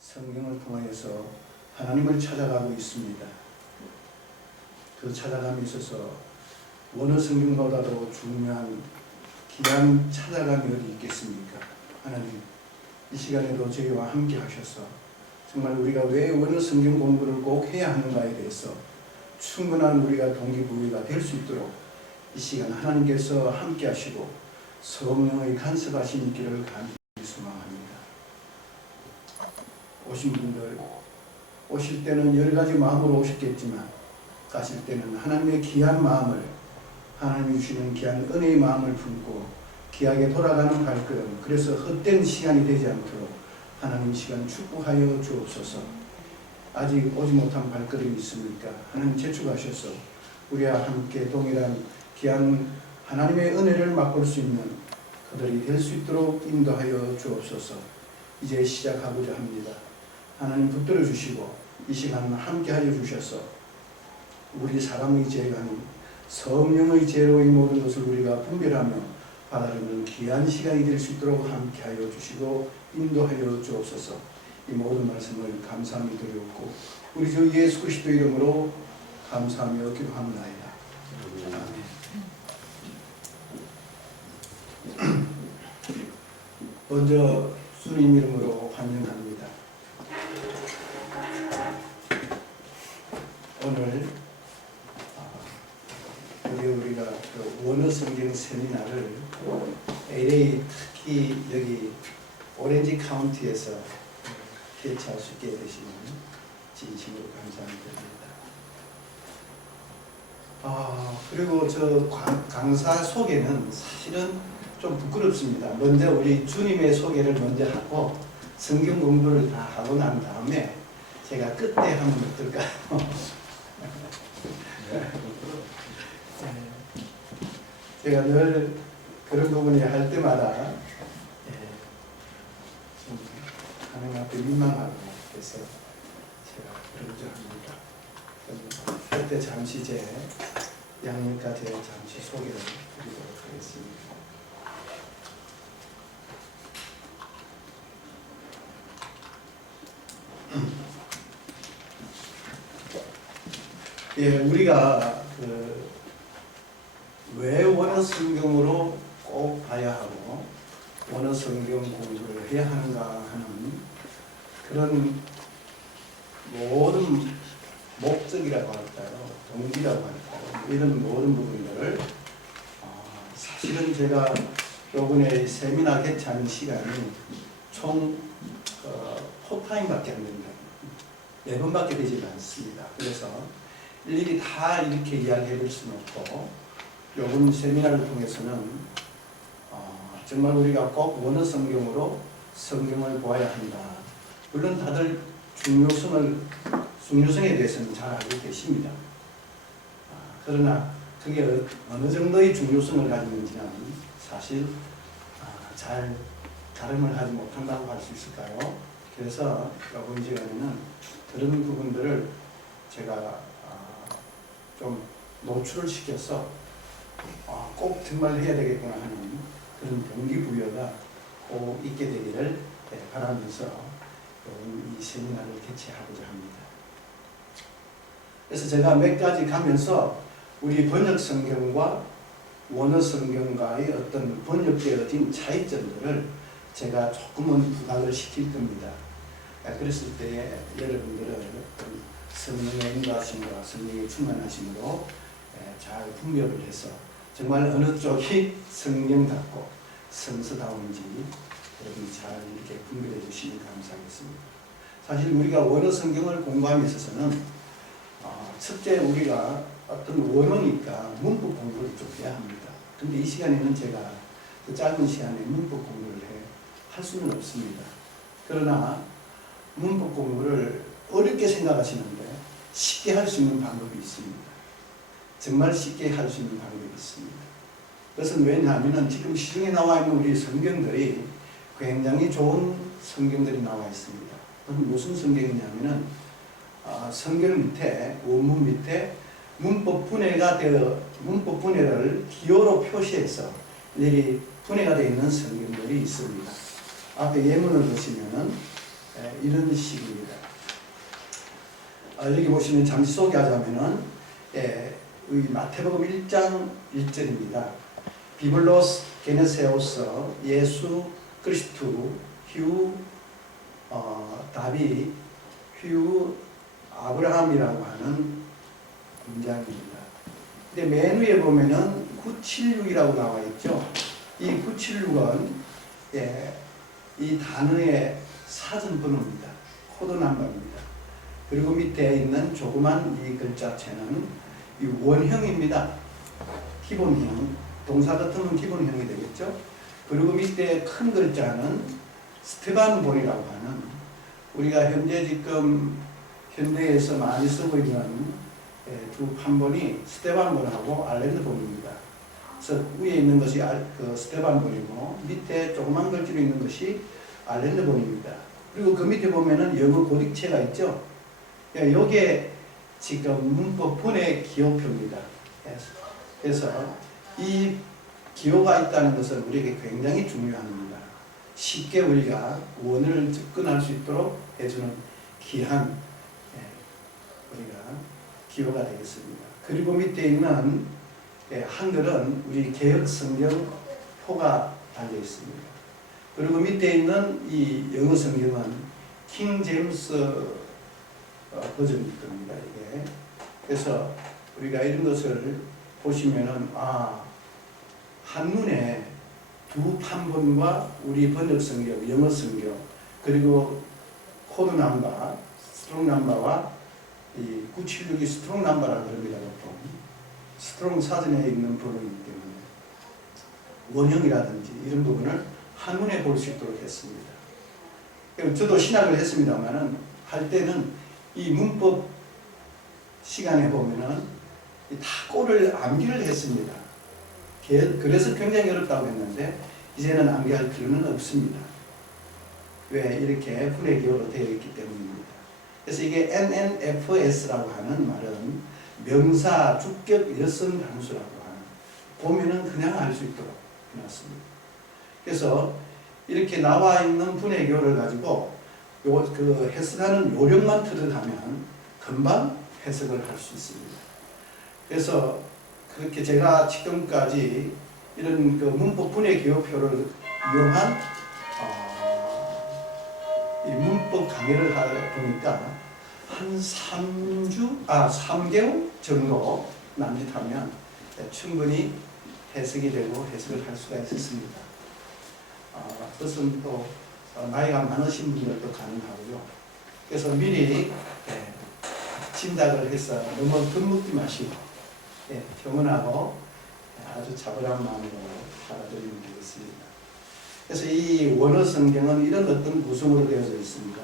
성경을 통하여서 하나님을 찾아가고 있습니다. 그 찾아감에 있어서 원어 성경보다도 중요한 귀한 찾아감이 어디 있겠습니까? 하나님, 이 시간에도 저희와 함께 하셔서 정말 우리가 왜 원어 성경 공부를 꼭 해야 하는가에 대해서 충분한 우리가 동기부여가 될 수 있도록 이 시간 하나님께서 함께 하시고 성령의 간섭하신 있기를 간절히 소망합니다. 오신 분들, 오실 때는 여러 가지 마음으로 오셨겠지만 가실 때는 하나님의 귀한 마음을, 하나님이 주시는 귀한 은혜의 마음을 품고 귀하게 돌아가는 발걸음, 그래서 헛된 시간이 되지 않도록 하나님 시간 축복하여 주옵소서. 아직 오지 못한 발걸음이 있습니까? 하나님 재촉하셔서 우리와 함께 동일한 귀한 하나님의 은혜를 맛볼 수 있는 그들이 될 수 있도록 인도하여 주옵소서. 이제 시작하고자 합니다. 하나님 붙들어 주시고 이 시간 함께 하여 주셔서 우리 사람의 죄가 아닌 성령의 죄로의 모든 것을 우리가 분별하며 받아들이는 귀한 시간이 될 수 있도록 함께 하여 주시고 인도하여 주옵소서. 이 모든 말씀을 감사함이 드리옵고 우리 주 예수 그리스도 이름으로 감사하며 기도합나이다. 아멘. 먼저 주님 이름으로 환영합니다. 오늘 우리가 그 원어 성경 세미나를 LA, 특히 여기 오렌지 카운티에서 개최할 수 있게 되시면 진심으로 감사드립니다. 그리고 저 강사 소개는 사실은 좀 부끄럽습니다. 먼저 우리 주님의 소개를 먼저 하고 성경 공부를 다 하고 난 다음에 제가 끝에 하면 어떨까요? 제가 늘 그런 부분을 할 때마다 좀 하나님 앞에 민망하고 그래서 제가 그러고자 합니다. 그때 잠시 제 양육까지 잠시 소개를 드리도록 하겠습니다. 우리가 왜 원어 성경으로 꼭 봐야 하고 원어 성경 공부를 해야 하는가 하는 그런 모든 목적이라고 할까요? 동기라고 할까요? 이런 모든 부분들을 사실은 제가 요번에 세미나 개최하는 시간이 총 4타임밖에 안 된다. 4번밖에 되지 않습니다. 그래서 일일이 다 이렇게 이야기해 볼 수는 없고 요번 세미나를 통해서는 정말 우리가 꼭 원어 성경으로 성경을 보아야 한다. 물론 다들 중요성에 대해서는 잘 알고 계십니다. 그러나 그게 어느 정도의 중요성을 가지는지는 사실 잘 가름을 하지 못한다고 할 수 있을까요? 그래서 이번 시간에는 그런 부분들을 제가 좀 노출을 시켜서 꼭 정말 해야 되겠구나 하는 그런 동기부여가 꼭 있게 되기를 바라면서 이 세미나를 개최하고자 합니다. 그래서 제가 몇 가지 가면서 우리 번역 성경과 원어 성경과의 어떤 번역되어진 차이점들을 제가 조금은 부각을 시킬 겁니다. 그랬을 때 여러분들은 성령의 인도하심과 성령의 충만하심으로 잘 분별을 해서 정말 어느 쪽이 성경답고 성서다운지 여러분이 잘 이렇게 분별해 주시면 감사하겠습니다. 사실 우리가 원어 성경을 공부함에 있어서는 첫째 우리가 어떤 원어니까 문법 공부를 좀 해야 합니다. 근데 이 시간에는 제가 그 짧은 시간에 문법 공부를 할 수는 없습니다. 그러나 문법 공부를 어렵게 생각하시는데 쉽게 할 수 있는 방법이 있습니다. 정말 쉽게 할 수 있는 방법이 있습니다. 그것은 왜냐하면 지금 시중에 나와 있는 우리 성경들이 굉장히 좋은 성경들이 나와 있습니다. 그럼 무슨 성경이냐면은 성경 밑에 원문 밑에 문법 분해를 기호로 표시해서 일일이 분해가 되어 있는 성경들이 있습니다. 앞에 예문을 보시면은 이런 식입니다. 여기 보시면 잠시 소개하자면은 우리 마태복음 1장 1절입니다. 비블로스 게네세오서 예수 그리스도 휴 다비 휴 아브라함이라고 하는 문장입니다. 근데 맨 위에 보면은 976이라고 나와 있죠. 이 976은 이 단어의 사전 번호입니다. 코드 넘버입니다. 그리고 밑에 있는 조그만 이 글자체는 이 원형입니다. 기본형, 동사 같으면 기본형이 되겠죠. 그리고 밑에 큰 글자는 스테반본이라고 하는 우리가 현재 지금 현대에서 많이 쓰고 있는 두 판본이 스테반본하고 알렌드본입니다. 그래서 위에 있는 것이 그 스테반본이고 밑에 조그만 글자로 있는 것이 알렌드본입니다. 그리고 그 밑에 보면은 영어 고딕체가 있죠. 이게 지금 문법본의 기호표입니다. 그래서 이 기호가 있다는 것은 우리에게 굉장히 중요합니다. 쉽게 우리가 원을 접근할 수 있도록 해주는 귀한 우리가 기호가 되겠습니다. 그리고 밑에 있는 한글은 우리 개혁 성경 표가 달려 있습니다. 그리고 밑에 있는 이 영어 성경은 킹 제임스 버전일 겁니다. 이게. 그래서 우리가 이런 것을 보시면은 한눈에 두 판본과 우리 번역 성경, 영어 성경, 그리고 코드 넘버, 스트롱 넘버와 이 976이 스트롱 넘버라고 그럽니다. 보통 스트롱 사전에 있는 번호이기 때문에 원형이라든지 이런 부분을 한눈에 볼 수 있도록 했습니다. 저도 신학을 했습니다만은 할 때는 이 문법 시간에 보면은 다 꼴을 암기를 했습니다. 그래서 굉장히 어렵다고 했는데 이제는 암기할 필요는 없습니다. 왜? 이렇게 분해 기호로 되어 있기 때문입니다. 그래서 이게 NNFS라고 하는 말은 명사, 주격, 여성 단수라고 하는, 보면은 그냥 알 수 있도록 해놨습니다. 그래서 이렇게 나와 있는 분해 기호를 가지고 그 해석하는 요령만 들어가면 금방 해석을 할 수 있습니다. 그래서 그렇게 제가 지금까지 이런 그 문법 분해 기호표를 이용한 이 문법 강의를 하다 보니까 한 3개월 정도 남짓하면 충분히 해석이 되고 해석을 할 수가 있었습니다. 그것은 또 나이가 많으신 분들도 가능하고요. 그래서 미리 짐작을 해서 너무 겁먹지 마시고 평온하고 아주 차분한 마음으로 받아들이면 되겠습니다. 그래서 이 원어 성경은 이런 어떤 구성으로 되어져 있습니다.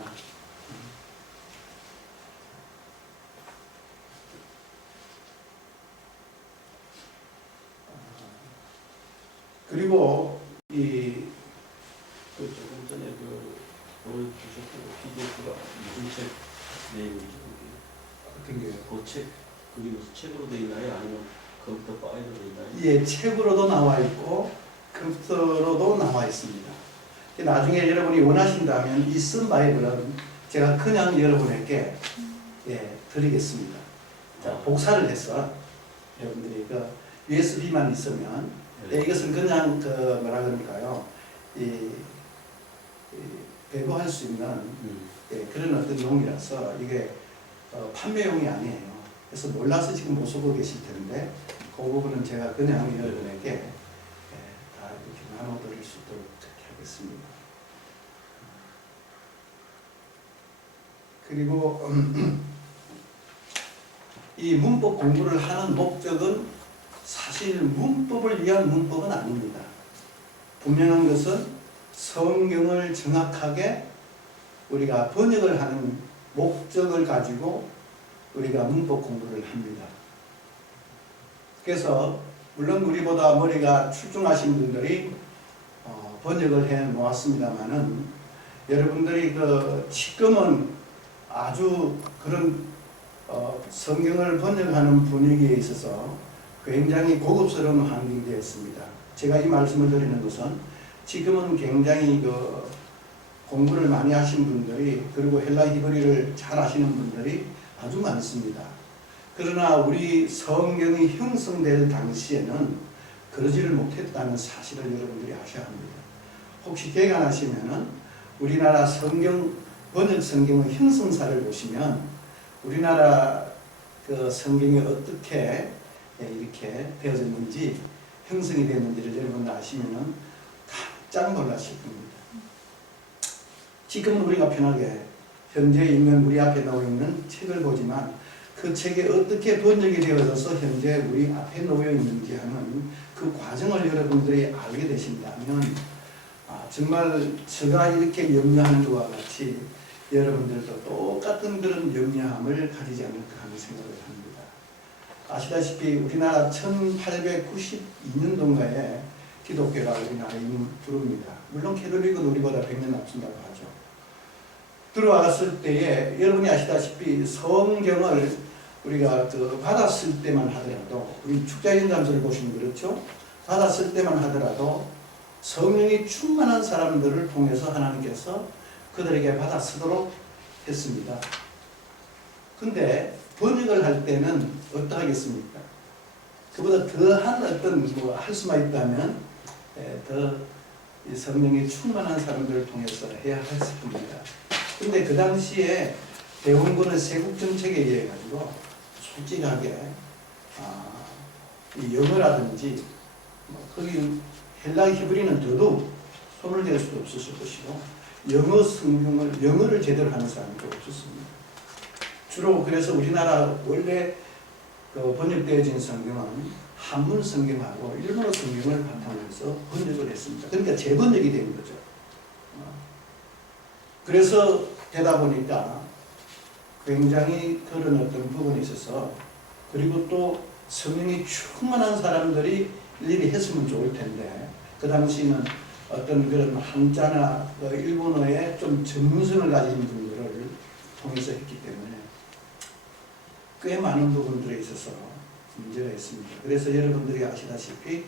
그리고 조금 전에 보여주셨던 PDF가 무슨 책 내용이죠? 어떤 게요? 그 책, 그리고 책으로 되어 있나요? 아니면 컴퓨터 파일로 되어 있나요? 예, 책으로도 나와 있고 컴퓨터로도 나와 있습니다. 나중에 여러분이 원하신다면 이 쓴 바이블은 제가 그냥 여러분에게 드리겠습니다. 자, 복사를 해서 여러분들이 그 USB만 있으면 이것은 그냥 뭐라 그럴까요? 배부할 수 있는 그런 어떤 용이라서 이게 판매용이 아니에요. 그래서 몰라서 지금 못 쓰고 계실 텐데 그 부분은 제가 그냥 여러분에게 다 이렇게 나눠드릴 수 있도록 그렇게 하겠습니다. 그리고 이 문법 공부를 하는 목적은 사실 문법을 위한 문법은 아닙니다. 분명한 것은 성경을 정확하게 우리가 번역을 하는 목적을 가지고 우리가 문법 공부를 합니다. 그래서 물론 우리보다 머리가 출중하신 분들이 번역을 해 놓았습니다만은 여러분들이 지금은 아주 그런 성경을 번역하는 분위기에 있어서 굉장히 고급스러운 환경이 되었습니다. 제가 이 말씀을 드리는 것은 지금은 굉장히 공부를 많이 하신 분들이, 그리고 헬라 히브리를 잘 아시는 분들이 아주 많습니다. 그러나 우리 성경이 형성될 당시에는 그러지를 못했다는 사실을 여러분들이 아셔야 합니다. 혹시 개관하시면은 우리나라 성경, 번역 성경의 형성사를 보시면 우리나라 그 성경이 어떻게 이렇게 되어졌는지, 형성이 됐는지를 여러분 아시면은 깜짝 놀라실 겁니다. 지금은 우리가 편하게 현재 있는 우리 앞에 나와 있는 책을 보지만 그 책이 어떻게 번역이 되어져서 현재 우리 앞에 놓여 있는지 하는 그 과정을 여러분들이 알게 되신다면 정말 제가 이렇게 염려하는 것과 같이 여러분들도 똑같은 그런 염려함을 가지지 않을까 하는 생각을 합니다. 아시다시피 우리나라 1892년도인가에 기독교가 우리나라에 들어옵니다. 물론 캐톨릭은 우리보다 100년 앞선다고 하죠. 들어왔을 때에 여러분이 아시다시피 성경을 우리가 받았을 때만 하더라도, 우리 축자연단서를 보시면 그렇죠. 받았을 때만 하더라도 성령이 충만한 사람들을 통해서 하나님께서 그들에게 받아 쓰도록 했습니다. 근데 번역을 할 때는 어떠하겠습니까? 그보다 더한 어떤 할 수만 있다면 더 성령이 충만한 사람들을 통해서 해야 했을 겁니다. 근데 그 당시에 대원군의 세국정책에 의해 가지고 솔직하게 이 영어라든지 거기 헬라 히브리는 더더욱 손을 댈 수도 없었을 것이고, 영어 성경을 영어를 제대로 하는 사람도 없었습니다. 주로 그래서 우리나라 원래 그 번역되어진 성경은 한문 성경하고 일본어 성경을 바탕으로 해서 번역을 했습니다. 그러니까 재번역이 된 거죠. 그래서 되다 보니까 굉장히 그런 어떤 부분에 있어서, 그리고 또 성령이 충만한 사람들이 일일이 했으면 좋을 텐데 그 당시는 어떤 그런 한자나 일본어에 좀 전문성을 가진 분들을 통해서 했기 때문에 꽤 많은 부분들에 있어서 문제가 있습니다. 그래서 여러분들이 아시다시피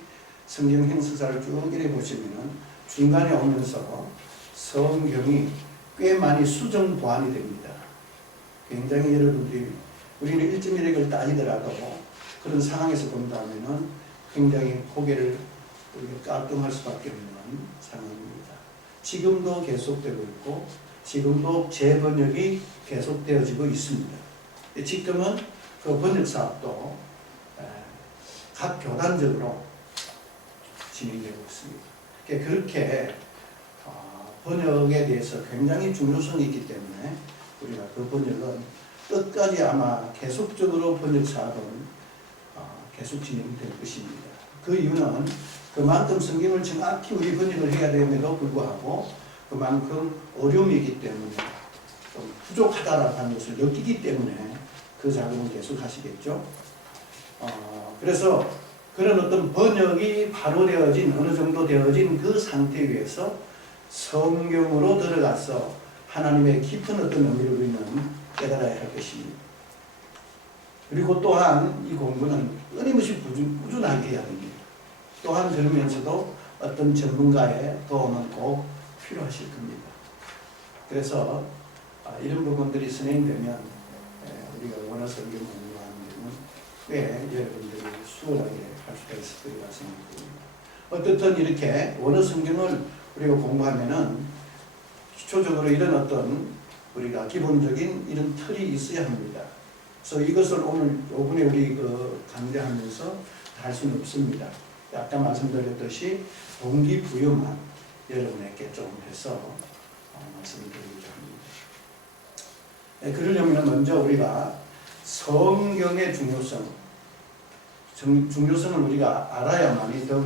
성경 형성사를 쭉 이래 보시면은 중간에 오면서 성경이 꽤 많이 수정 보완이 됩니다. 굉장히 여러분들이, 우리는 1.1핵을 따지더라도 그런 상황에서 본다면은 굉장히 고개를 까뚱할 수밖에 없는 상황입니다. 지금도 계속되고 있고 지금도 재번역이 계속되어지고 있습니다. 지금은 그 번역 사업도 각 교단적으로 진행되고 있습니다. 그렇게 번역에 대해서 굉장히 중요성이 있기 때문에 우리가 그 번역은 끝까지 아마 계속적으로 번역 사업은 계속 진행될 것입니다. 그 이유는 그만큼 성경을 정확히 우리 번역을 해야 됨에도 불구하고 그만큼 어려움이 있기 때문에 좀 부족하다라고 하는 것을 느끼기 때문에 그 작업을 계속 하시겠죠. 그래서 그런 어떤 번역이 바로 되어진, 어느 정도 되어진 그 상태 위에서 성경으로 들어가서 하나님의 깊은 어떤 의미를 우리는 깨달아야 할 것입니다. 그리고 또한 이 공부는 끊임없이 꾸준하게 해야 됩니다. 또한 그러면서도 어떤 전문가의 도움은 꼭 필요하실 겁니다. 그래서 이런 부분들이 진행되면 우리가 원어 성경 공부하는 데는 꽤 여러분들이 수월하게 할 수가 있을 거라고 생각합니다. 어떻든 이렇게 원어 성경을 우리가 공부하면은 기초적으로 이런 어떤 우리가 기본적인 이런 틀이 있어야 합니다. 그래서 이것을 오늘 요번에 우리 강좌하면서 할 수는 없습니다. 아까 말씀드렸듯이 동기부여만 여러분에게 좀 해서 말씀드리고자 합니다. 그러려면 먼저 우리가 성경의 중요성을 우리가 알아야만이 더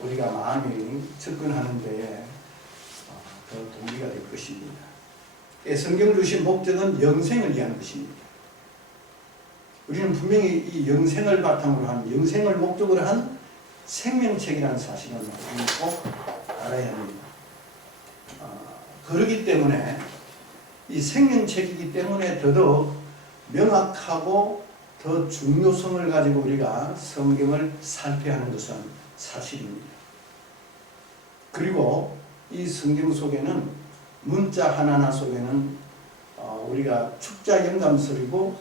우리가 마음이 접근하는 데에 더 동기가 될 것입니다. 성경을 주신 목적은 영생을 위한 것입니다. 우리는 분명히 이 영생을 바탕으로 한, 영생을 목적으로 한 생명책이라는 사실은 우리는 꼭 알아야 합니다. 그렇기 때문에 이 생명책이기 때문에 더더욱 명확하고 더 중요성을 가지고 우리가 성경을 살펴야 하는 것은 사실입니다. 그리고 이 성경 속에는 문자 하나하나 속에는 우리가 축자 영감설이고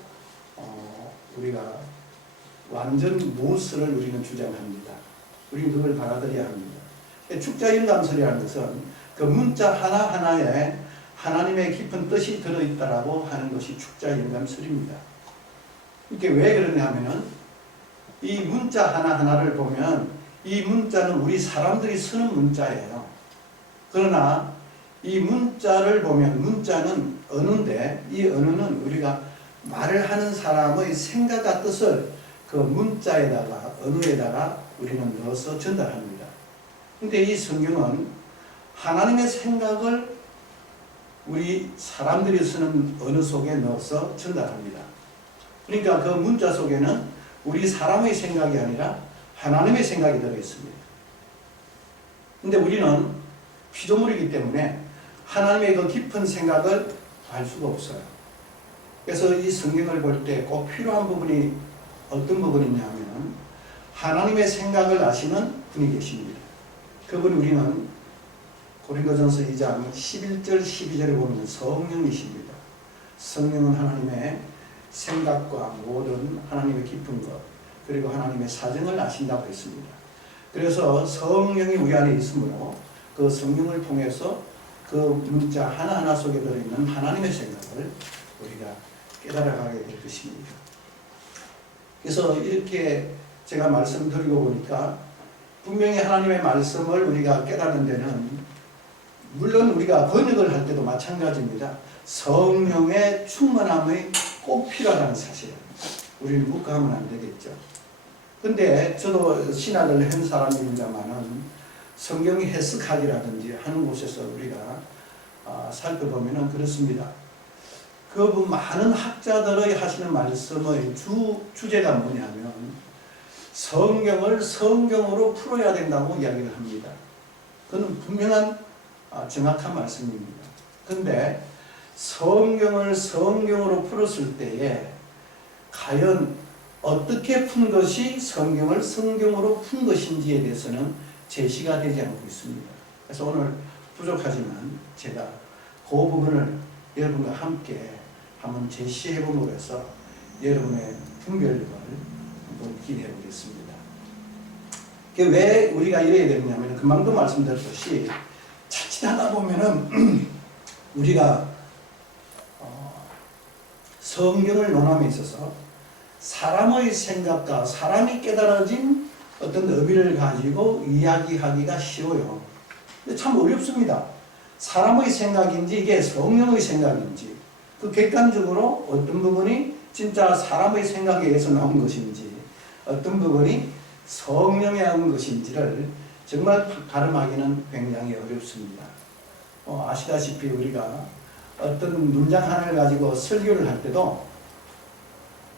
우리가 완전 무엇을 우리는 주장합니다. 우리는 그걸 받아들여야 합니다. 축자 영감설이라는 것은 그 문자 하나하나에 하나님의 깊은 뜻이 들어있다라고 하는 것이 축자 영감설입니다. 이게 왜 그러냐 하면은 이 문자 하나하나를 보면 이 문자는 우리 사람들이 쓰는 문자예요. 그러나 이 문자를 보면 문자는 언어인데 이 언어는 우리가 말을 하는 사람의 생각과 뜻을 그 문자에다가 언어에다가 우리는 넣어서 전달합니다. 근데 이 성경은 하나님의 생각을 우리 사람들이 쓰는 언어 속에 넣어서 전달합니다. 그러니까 그 문자 속에는 우리 사람의 생각이 아니라 하나님의 생각이 들어있습니다. 근데 우리는 피조물이기 때문에 하나님의 그 깊은 생각을 알 수가 없어요. 그래서 이 성경을 볼 때 꼭 필요한 부분이 어떤 부분이냐면 하나님의 생각을 아시는 분이 계십니다. 그분이 우리는 고린도전서 2장 11절 12절에 보면 성령이십니다. 성령은 하나님의 생각과 모든 하나님의 깊은 것 그리고 하나님의 사정을 아신다고 했습니다. 그래서 성령이 우리 안에 있으므로 그 성령을 통해서 그 문자 하나하나 속에 들어있는 하나님의 생각을 우리가 깨달아가게 될 것입니다. 그래서 이렇게 제가 말씀드리고 보니까 분명히 하나님의 말씀을 우리가 깨닫는 데는 물론 우리가 번역을 할 때도 마찬가지입니다. 성령의 충만함이 꼭 필요하다는 사실을 우리는 묵과하면 안 되겠죠. 근데 저도 신학을 한 사람입니다만은 성경 해석학이라든지 하는 곳에서 우리가 살펴보면 그렇습니다. 그 많은 학자들의 하시는 말씀의 주제가 뭐냐면 성경을 성경으로 풀어야 된다고 이야기를 합니다. 그건 분명한 정확한 말씀입니다. 근데 성경을 성경으로 풀었을 때에 과연 어떻게 푼 것이 성경을 성경으로 푼 것인지에 대해서는 제시가 되지 않고 있습니다. 그래서 오늘 부족하지만 제가 그 부분을 여러분과 함께 한번 제시해 봄으로 해서 여러분의 분별력을 한번 기대해 보겠습니다. 왜 우리가 이래야 되느냐면 금방도 말씀드렸듯이 자칫하다 보면은 우리가 성경을 논함에 있어서 사람의 생각과 사람이 깨달아진 어떤 의미를 가지고 이야기하기가 쉬워요. 근데 참 어렵습니다. 사람의 생각인지 이게 성령의 생각인지 그 객관적으로 어떤 부분이 진짜 사람의 생각에 의해서 나온 것인지 어떤 부분이 성령에 나온 것인지를 정말 가름하기는 굉장히 어렵습니다. 아시다시피 우리가 어떤 문장 하나를 가지고 설교를 할 때도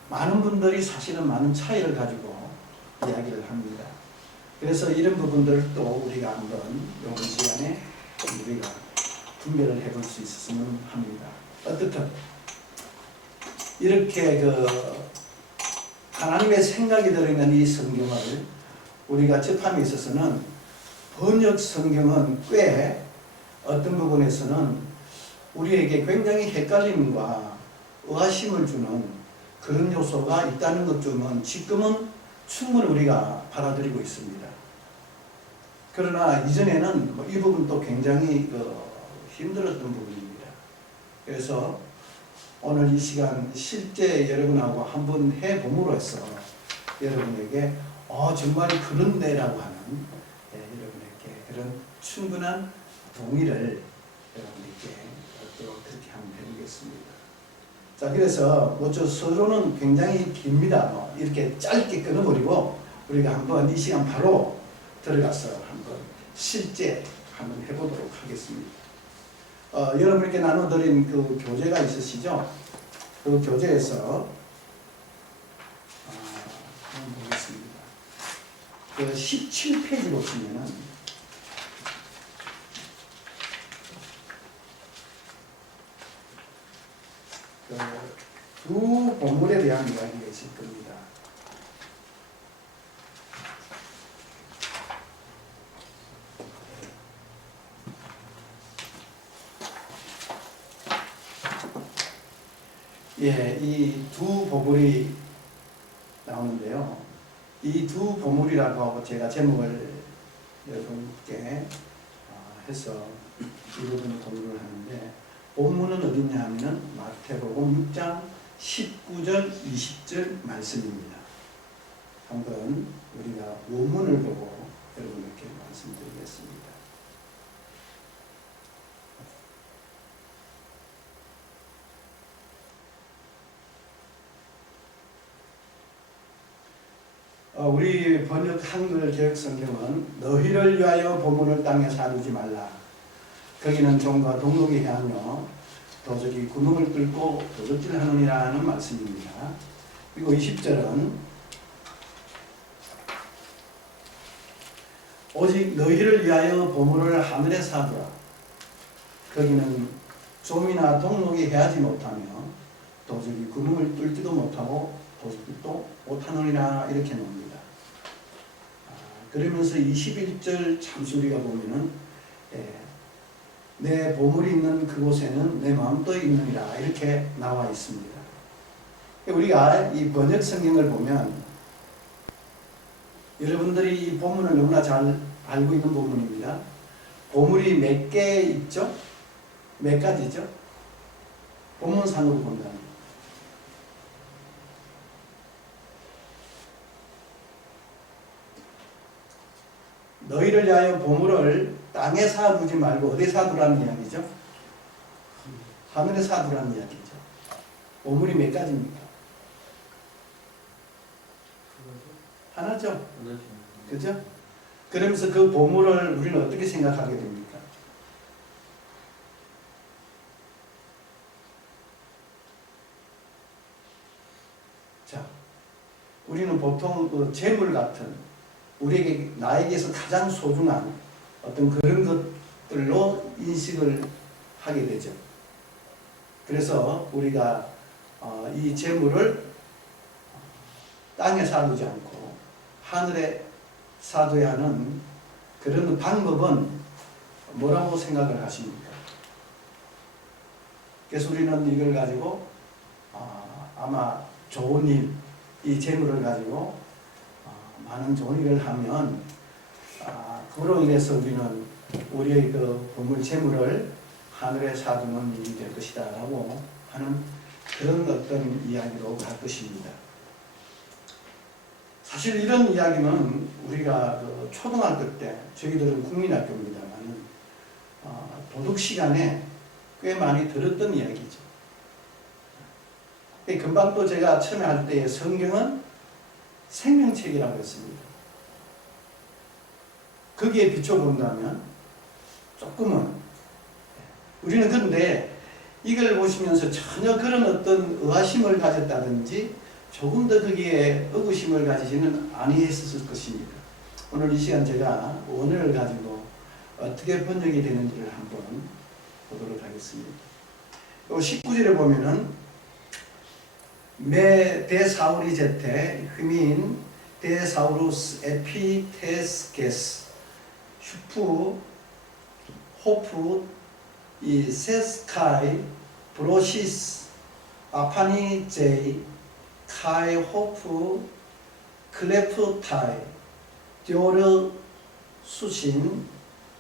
많은 분들이 사실은 많은 차이를 가지고 이야기를 합니다. 그래서 이런 부분들도 우리가 한번 이번 시간에 우리가 분별을 해볼 수 있었으면 합니다. 어떻든 이렇게 하나님의 생각이 들어있는 이 성경을 우리가 접함에 있어서는 번역 성경은 꽤 어떤 부분에서는 우리에게 굉장히 헷갈림과 의아심을 주는 그런 요소가 있다는 것 중은 지금은 충분히 우리가 받아들이고 있습니다. 그러나 이전에는 이 부분도 굉장히 힘들었던 부분입니다. 그래서 오늘 이 시간 실제 여러분하고 한번 해봄으로 해서 여러분에게 정말 그런데라고 하는 여러분에게 그런 충분한 동의를 여러분에게 얻도록 그렇게 하면 되겠습니다. 자, 그래서 서론은 굉장히 깁니다. 이렇게 짧게 끊어버리고 우리가 한번 이 시간 바로 들어가서 한번 실제 한번 해보도록 하겠습니다. 여러분께 나눠드린 그 교재가 있으시죠? 그 교재에서 한번 보겠습니다. 그 17페이지 보시면은 두 본문에 대한 이야기가 있을 겁니다. 예, 이 두 보물이 나오는데요. 이 두 보물이라고 하고 제가 제목을 여러분께 해서 이 부분을 공부를 하는데, 본문은 어디냐 하면은 마태복음 6장 19절 20절 말씀입니다. 한번 우리가 원문을 보고 여러분께 말씀드리겠습니다. 우리 번역 한글 개혁 성경은 너희를 위하여 보물을 땅에 사두지 말라. 거기는 종과 동록이 해하며 도적이 구멍을 뚫고 도적질하느니라는 말씀입니다. 그리고 20절은 오직 너희를 위하여 보물을 하늘에 사두라. 거기는 좀이나 동록이 해하지 못하며 도적이 구멍을 뚫지도 못하고 도적도 못하느니라 이렇게 나옵니다. 그러면서 21절 잠시 우리가 보면은 내 보물이 있는 그곳에는 내 마음도 있느니라 이렇게 나와 있습니다. 우리가 이 번역 성경을 보면 여러분들이 이 본문을 너무나 잘 알고 있는 본문입니다. 보물이 몇 개 있죠? 몇 가지죠? 본문상으로 본다면 너희를 위하여 보물을 땅에 사두지 말고 어디에 사두라는 이야기죠? 하늘에 사두라는 이야기죠. 보물이 몇 가지입니까? 하나죠. 그죠? 그러면서 그 보물을 우리는 어떻게 생각하게 됩니까? 자, 우리는 보통 그 재물 같은 우리에게 나에게서 가장 소중한 어떤 그런 것들로 인식을 하게 되죠. 그래서 우리가 이 재물을 땅에 사두지 않고 하늘에 사둬야 하는 그런 방법은 뭐라고 생각을 하십니까? 그래서 우리는 이걸 가지고 아마 좋은 일, 이 재물을 가지고 많은 좋은 일을 하면 그로 인해서 우리는 우리의 그 보물 재물을 하늘에 사두는 일이 될 것이다 라고 하는 그런 어떤 이야기로 갈 것입니다. 사실 이런 이야기는 우리가 그 초등학교 때, 저희들은 국민학교입니다만 도덕 시간에 꽤 많이 들었던 이야기죠. 금방 또 제가 처음에 할 때 성경은 생명책이라고 했습니다. 거기에 비춰본다면 조금은 우리는 그런데 이걸 보시면서 전혀 그런 어떤 의아심을 가졌다든지 조금 더 거기에 의구심을 가지지는 아니했을 것입니다. 오늘 이 시간 제가 원어를 가지고 어떻게 번역이 되는지를 한번 보도록 하겠습니다. 19절에 보면은 메 데사우리제테 휘민 데사우루스 에피테스게스 슈프 호프 이 세스카이 브로시스 아파니제이 카이 호프 클레프타이 디오르 수신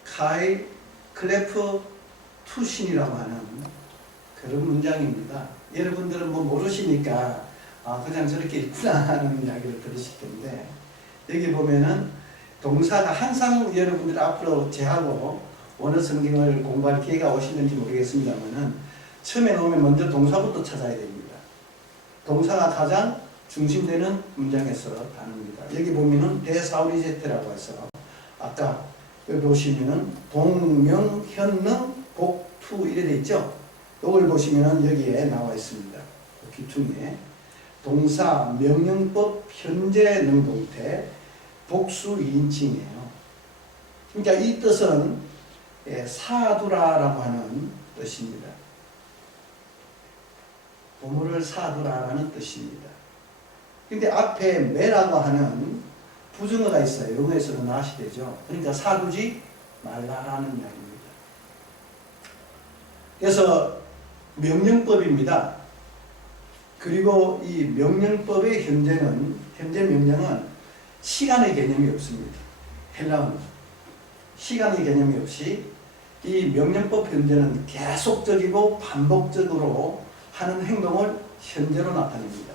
카이 클레프 투신이라고 하는 그런 문장입니다. 여러분들은 뭐 모르시니까 그냥 저렇게 있구나 하는 이야기를 들으실 텐데, 여기 보면은 동사가 항상 여러분들 앞으로 제하고 원어 성경을 공부할 기회가 오시는지 모르겠습니다만은 처음에 나오면 먼저 동사부터 찾아야 됩니다. 동사가 가장 중심되는 문장에서 다릅니다. 여기 보면은 데사우리제트라고 해서 아까 여기 보시면은 동명 현능 복투 이래 돼 있죠. 이걸 보시면 여기에 나와 있습니다. 기퉁에 동사, 명령법, 현재 능동태, 복수 2인칭이에요. 그러니까 이 뜻은 사두라라고 하는 뜻입니다. 보물을 사두라라는 뜻입니다. 근데 앞에 매라고 하는 부정어가 있어요. 영어에서는 not이 되죠. 그러니까 사두지 말라라는 이야기입니다. 그래서 명령법입니다. 그리고 이 명령법의 현재 명령은 시간의 개념이 없습니다. 헬라어는 시간의 개념이 없이 이 명령법 현재는 계속적이고 반복적으로 하는 행동을 현재로 나타냅니다.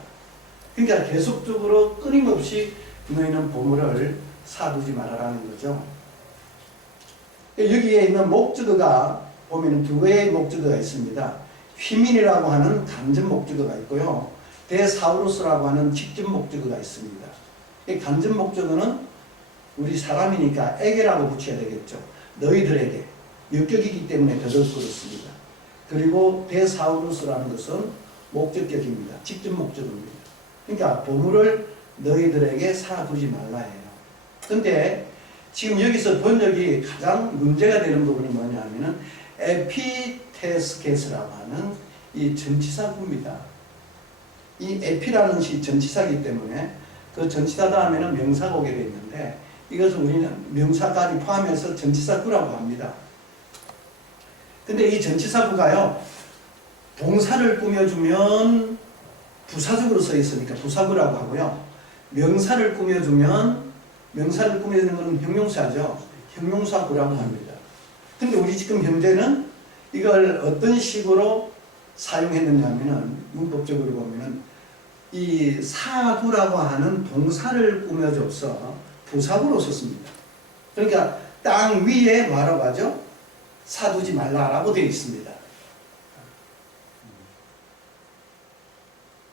그러니까 계속적으로 끊임없이 너희는 보물을 사두지 말아라는 거죠. 여기에 있는 목적어가 보면 두 개의 목적어가 있습니다. 휘민이라고 하는 간접 목적어가 있고요. 데사우루스라고 하는 직접 목적어가 있습니다. 이 간접 목적어는 우리 사람이니까 에게라고 붙여야 되겠죠. 너희들에게 역격이기 때문에 더더욱 그렇습니다. 그리고 데사우루스라는 것은 목적격입니다. 직접 목적어입니다. 그러니까 보물을 너희들에게 사두지 말라 해요. 근데 지금 여기서 번역이 가장 문제가 되는 부분이 뭐냐 하면은 에피테스케스라고 하는 이 전치사구입니다. 이 에피라는 시 전치사이기 때문에 그 전치사 다음에는 명사가 오게 되어 있는데 이것은 우리는 명사까지 포함해서 전치사구라고 합니다. 근데 이 전치사구가요, 동사를 꾸며주면 부사적으로 써 있으니까 부사구라고 하고요. 명사를 꾸며주는 것은 형용사죠. 형용사구라고 합니다. 근데 우리 지금 현재는 이걸 어떤 식으로 사용했느냐 하면은 문법적으로 보면은 이 사두라고 하는 동사를 꾸며줘서 부사구로 썼습니다. 그러니까 땅 위에 뭐라고 하죠? 사두지 말라라고 되어 있습니다.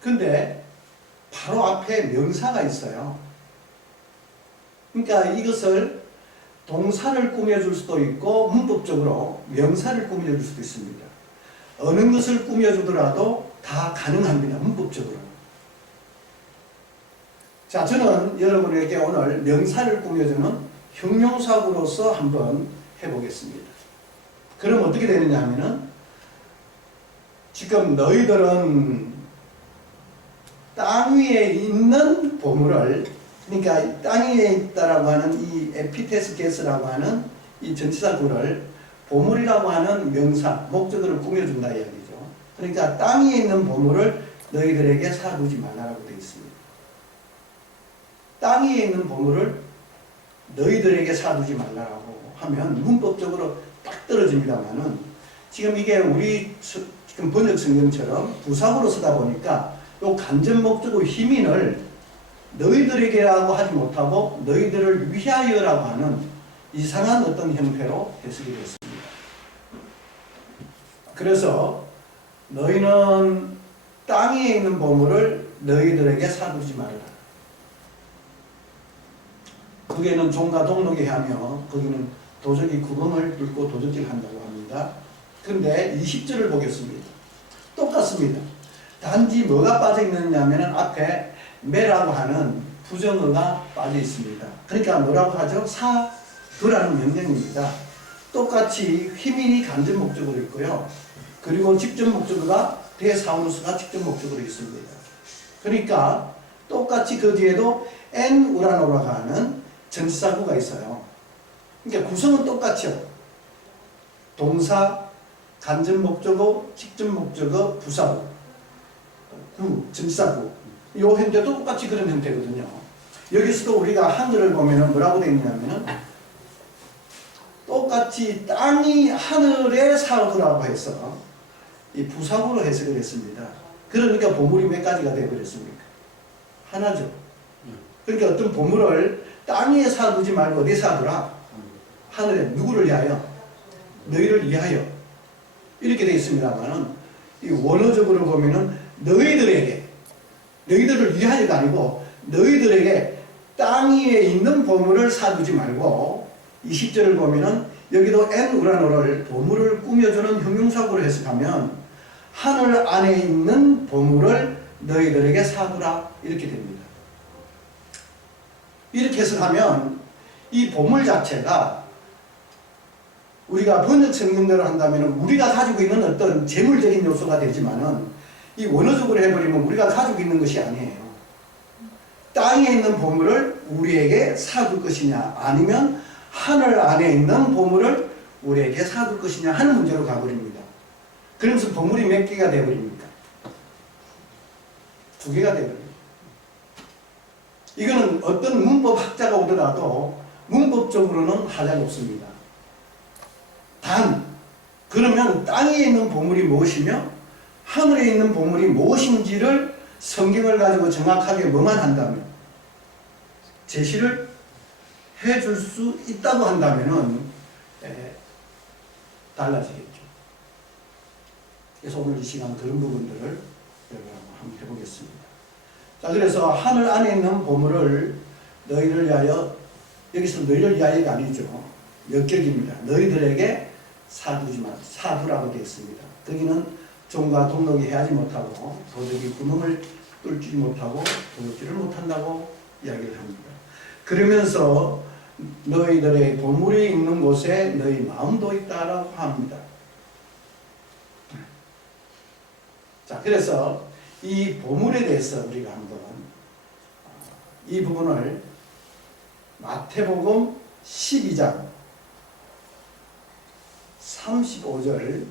근데 바로 앞에 명사가 있어요. 그러니까 이것을 동사를 꾸며줄 수도 있고 문법적으로 명사를 꾸며줄 수도 있습니다. 어느 것을 꾸며주더라도 다 가능합니다. 문법적으로. 자, 저는 여러분에게 오늘 명사를 꾸며주는 형용사구로서 한번 해보겠습니다. 그럼 어떻게 되느냐 하면은 지금 너희들은 땅 위에 있는 보물을, 그러니까 땅 위에 있다라고 하는 이 에피테스게스라고 하는 이 전치사구를 보물이라고 하는 명사, 목적어를 꾸며준다 이야기죠. 그러니까 땅 위에 있는 보물을 너희들에게 사두지 말라고 되어 있습니다. 땅 위에 있는 보물을 너희들에게 사두지 말라고 하면 문법적으로 딱 떨어집니다만은 지금 이게 우리 지금 번역 성경처럼 부사구로 쓰다 보니까 요 간접 목적어 휘민을 너희들에게라고 하지 못하고 너희들을 위하여라고 하는 이상한 어떤 형태로 해석이 됐습니다. 그래서 너희는 땅 위에 있는 보물을 너희들에게 사두지 말아라. 거기에는 종과 동록에 하며 거기는 도적이 구멍을 뚫고 도적질을 한다고 합니다. 그런데 20절을 보겠습니다. 똑같습니다. 단지 뭐가 빠져 있느냐 하면 앞에 매라고 하는 부정어가 빠져 있습니다. 그러니까 뭐라고 하죠? 사두라는 명령입니다. 똑같이 휘민이 간접 목적으로 있고요. 그리고 직접 목적어가 데사우루스가 직접 목적으로 있습니다. 그러니까 똑같이 그 뒤에도 엔 우라노라고 하는 전치사구가 있어요. 그러니까 구성은 똑같죠. 동사, 간접 목적어, 직접 목적어, 부사구, 전치사구. 이 형태도 똑같이 그런 형태거든요. 여기서도 우리가 한글을 보면 뭐라고 되어 있냐면 똑같이 땅이 하늘에 사두라고 해서 이 부사구로 해석을 했습니다. 그러니까 보물이 몇 가지가 되어버렸습니까? 하나죠. 그러니까 어떤 보물을 땅 위에 사두지 말고 어디에 사두라? 하늘에. 누구를 위하여? 너희를 위하여. 이렇게 되어 있습니다만은 이 원어적으로 보면은 너희들에게, 너희들을 위하여가 아니고 너희들에게 땅 위에 있는 보물을 사두지 말고 20절을 보면은 여기도 엔 우라노를 보물을 꾸며주는 형용사구로 해석하면 하늘 안에 있는 보물을 너희들에게 사두라 이렇게 됩니다. 이렇게 해석하면 이 보물 자체가 우리가 번역 성경대로 한다면 우리가 가지고 있는 어떤 재물적인 요소가 되지만은 이 원어적으로 해버리면 우리가 가지고 있는 것이 아니에요. 땅에 있는 보물을 우리에게 사둘 것이냐 아니면 하늘 안에 있는 보물을 우리에게 사둘 것이냐 하는 문제로 가버립니다. 그러면서 보물이 몇 개가 되어버립니까? 두 개가 되거든요. 이거는 어떤 문법학자가 오더라도 문법적으로는 하자가 없습니다. 단, 그러면 땅에 있는 보물이 무엇이며 하늘에 있는 보물이 무엇인지를 성경을 가지고 정확하게 뭐만 한다면, 제시를 해줄 수 있다고 한다면은 달라지겠죠. 그래서 오늘 이 시간 그런 부분들을 여러분 한번 해보겠습니다. 자, 그래서 하늘 안에 있는 보물을 너희를 위하여, 여기서 너희를 위하여가 아니죠. 역격입니다. 너희들에게 사두라고 되어 있습니다. 거기는 종과 동록이 해하지 못하고 도적이 구멍을 뚫지 못하고 도둑질을 못한다고 이야기를 합니다. 그러면서 너희들의 보물이 있는 곳에 너희 마음도 있다라고 합니다. 자, 그래서 이 보물에 대해서 우리가 한번 이 부분을 마태복음 12장 35절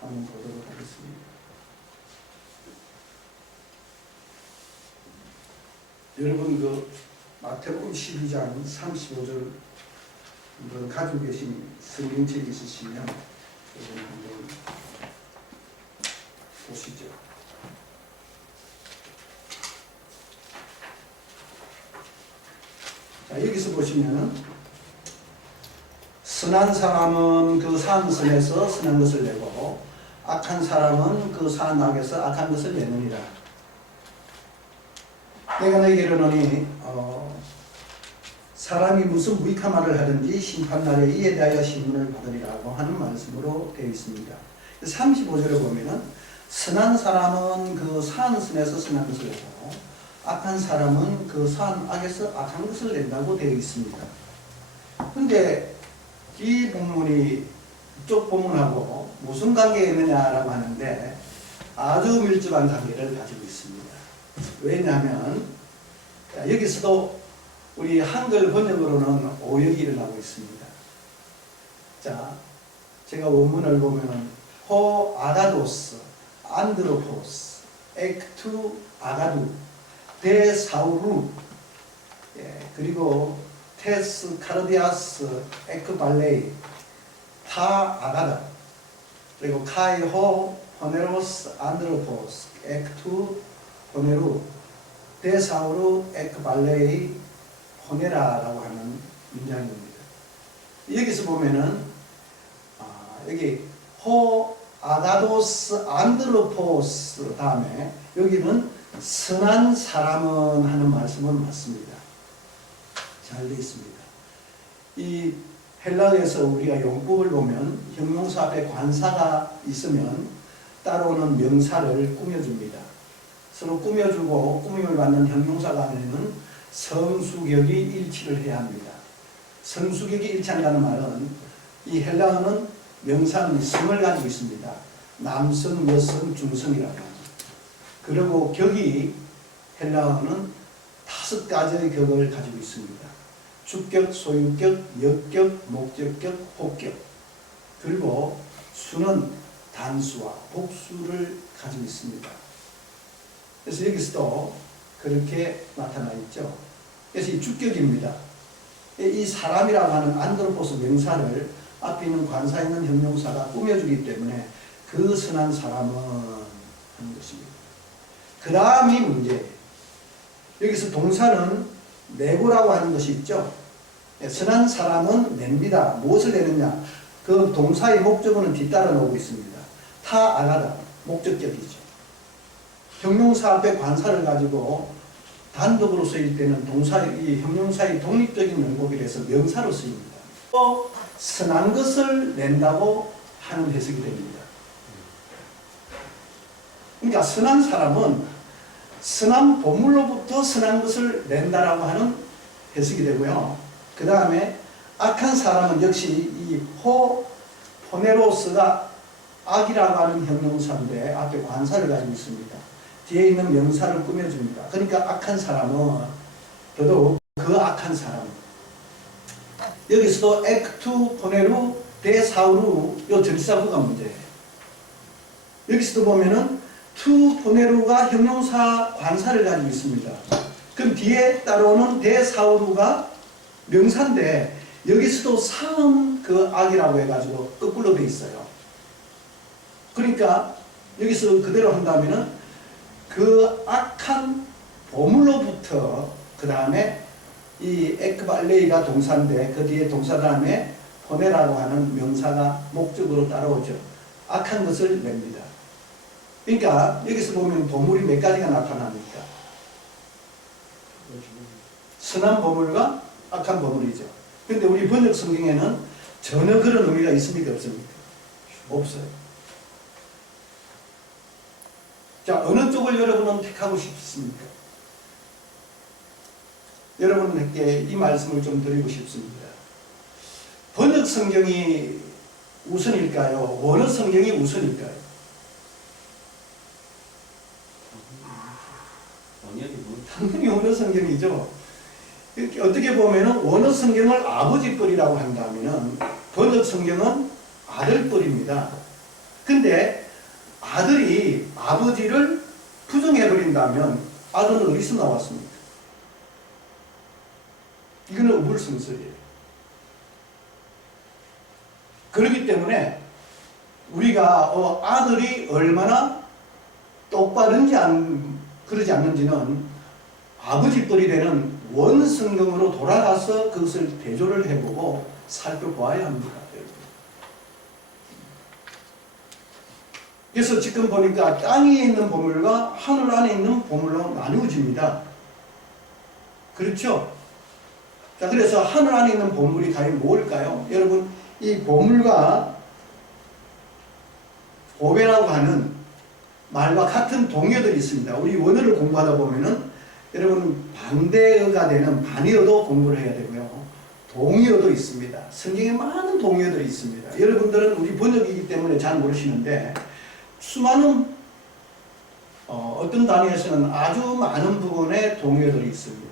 한번 보도록 하겠습니다. 여러분 그 마태복음 12장 35절 한번 가지고 계신 성경책 있으시면 여러분 한번 보시죠. 자, 여기서 보시면은 선한 사람은 그 산 선에서 선한 것을 내고 악한 사람은 그 산 악에서 악한 것을 내느니라. 내가 너희에게 이르노니 사람이 무슨 무익한 말을 하든지 심판날에 이에 대하여 신문을 받으리라고 하는 말씀으로 되어 있습니다. 35절에 보면은 선한 사람은 그 산 선에서 선한 것을 내고 악한 사람은 그 산 악에서 악한 것을 낸다고 되어 있습니다. 그런데 이 본문이 이쪽 본문하고 무슨 관계가 있느냐라고 하는데 아주 밀접한 관계를 가지고 있습니다. 왜냐하면 여기서도 우리 한글 번역으로는 오역이 일어나고 있습니다. 자, 제가 원문을 보면 호 아가도스, 안드로포스, 엑투 아가두, 데사우루, 그리고 테스 카르디아스, 에크발레이, 타 아가다, 그리고 카이호, 호네로스, 안드로포스, 엑투, 호네루, 데사우루, 에크발레이, 호네라라고 하는 문장입니다. 여기서 보면은 여기 호 아가도스 안드로포스 다음에 여기는 선한 사람은 하는 말씀은 맞습니다. 잘 되어 있습니다. 이 헬라어에서 우리가 용법을 보면 형용사 앞에 관사가 있으면 따라오는 명사를 꾸며줍니다. 서로 꾸며주고 꾸밈을 받는 형용사 간에는 성수격이 일치를 해야 합니다. 성수격이 일치한다는 말은 이 헬라어는 명사는 성을 가지고 있습니다. 남성, 여성, 중성이라고 합니다. 그리고 격이 헬라어는 5가지의 격을 가지고 있습니다. 주격, 소유격, 역격, 목적격, 복격. 그리고 수는 단수와 복수를 가지고 있습니다. 그래서 여기서도 그렇게 나타나 있죠. 그래서 이 주격입니다. 이 사람이라고 하는 안드로포스 명사를 앞에 있는 관사에 있는 형용사가 꾸며주기 때문에 그 선한 사람은 하는 것입니다. 그 다음이 문제예요. 여기서 동사는 내고라고 하는 것이 있죠. 선한 사람은 냅니다. 무엇을 내느냐? 그 동사의 목적어는 뒤따라 나오고 있습니다. 타 아가다, 목적격이죠. 형용사 앞에 관사를 가지고 단독으로 쓰일 때는 이 형용사의 독립적인 용법이라서 명사로 쓰입니다. 또 선한 것을 낸다고 하는 해석이 됩니다. 그러니까 선한 사람은 선한 보물로부터 선한 것을 낸다라고 하는 해석이 되고요. 그 다음에 악한 사람은 역시 이 포네로스가 악이라고 하는 형용사인데 앞에 관사를 가지고 있습니다. 뒤에 있는 명사를 꾸며줍니다. 그러니까 악한 사람은 더더욱 그 악한 사람. 여기서도 엑투, 포네루, 데사우루 요 전치사구가 문제예요. 여기서도 보면은 투 보네루가 형용사 관사를 가지고 있습니다. 그럼 뒤에 따라오는 대사우루가 명사인데 여기서도 사음 그 악이라고 해가지고 거꾸로 돼 있어요. 그러니까 여기서 그대로 한다면은 그 악한 보물로부터 그 다음에 이 에크발레이가 동사인데 그 뒤에 동사 다음에 보네라고 하는 명사가 목적으로 따라오죠. 악한 것을 냅니다. 그러니까 여기서 보면 보물이 몇 가지가 나타납니까? 선한 보물과 악한 보물이죠. 그런데 우리 번역 성경에는 전혀 그런 의미가 있습니까? 없습니까? 없어요. 자, 어느 쪽을 여러분은 택하고 싶습니까? 여러분에게 이 말씀을 좀 드리고 싶습니다. 번역 성경이 우선일까요? 원어 성경이 우선일까요? 당연히 원어 성경이죠. 이렇게 어떻게 보면 원어 성경을 아버지 뻘이라고 한다면 번역 성경은 아들 뻘입니다. 근데 아들이 아버지를 부정해버린다면 아들은 어디서 나왔습니까? 이거는 우물성설이에요. 그렇기 때문에 우리가 아들이 얼마나 똑바른지 그러지 않는지는 아버지 뻘이 되는 원성경으로 돌아가서 그것을 대조를 해보고 살펴보아야 합니다. 그래서 지금 보니까 땅 위에 있는 보물과 하늘 안에 있는 보물로 나누어집니다. 그렇죠? 자, 그래서 하늘 안에 있는 보물이 과연 뭘까요? 여러분, 이 보물과 보배라고 하는 말과 같은 동의어들이 있습니다. 우리 원어를 공부하다 보면은 여러분 반대어가 되는 반의어도 공부를 해야 되고요. 동의어도 있습니다. 성경에 많은 동의어들이 있습니다. 여러분들은 우리 번역이기 때문에 잘 모르시는데 수많은 어떤 단어에서는 아주 많은 부분에 동의어들이 있습니다.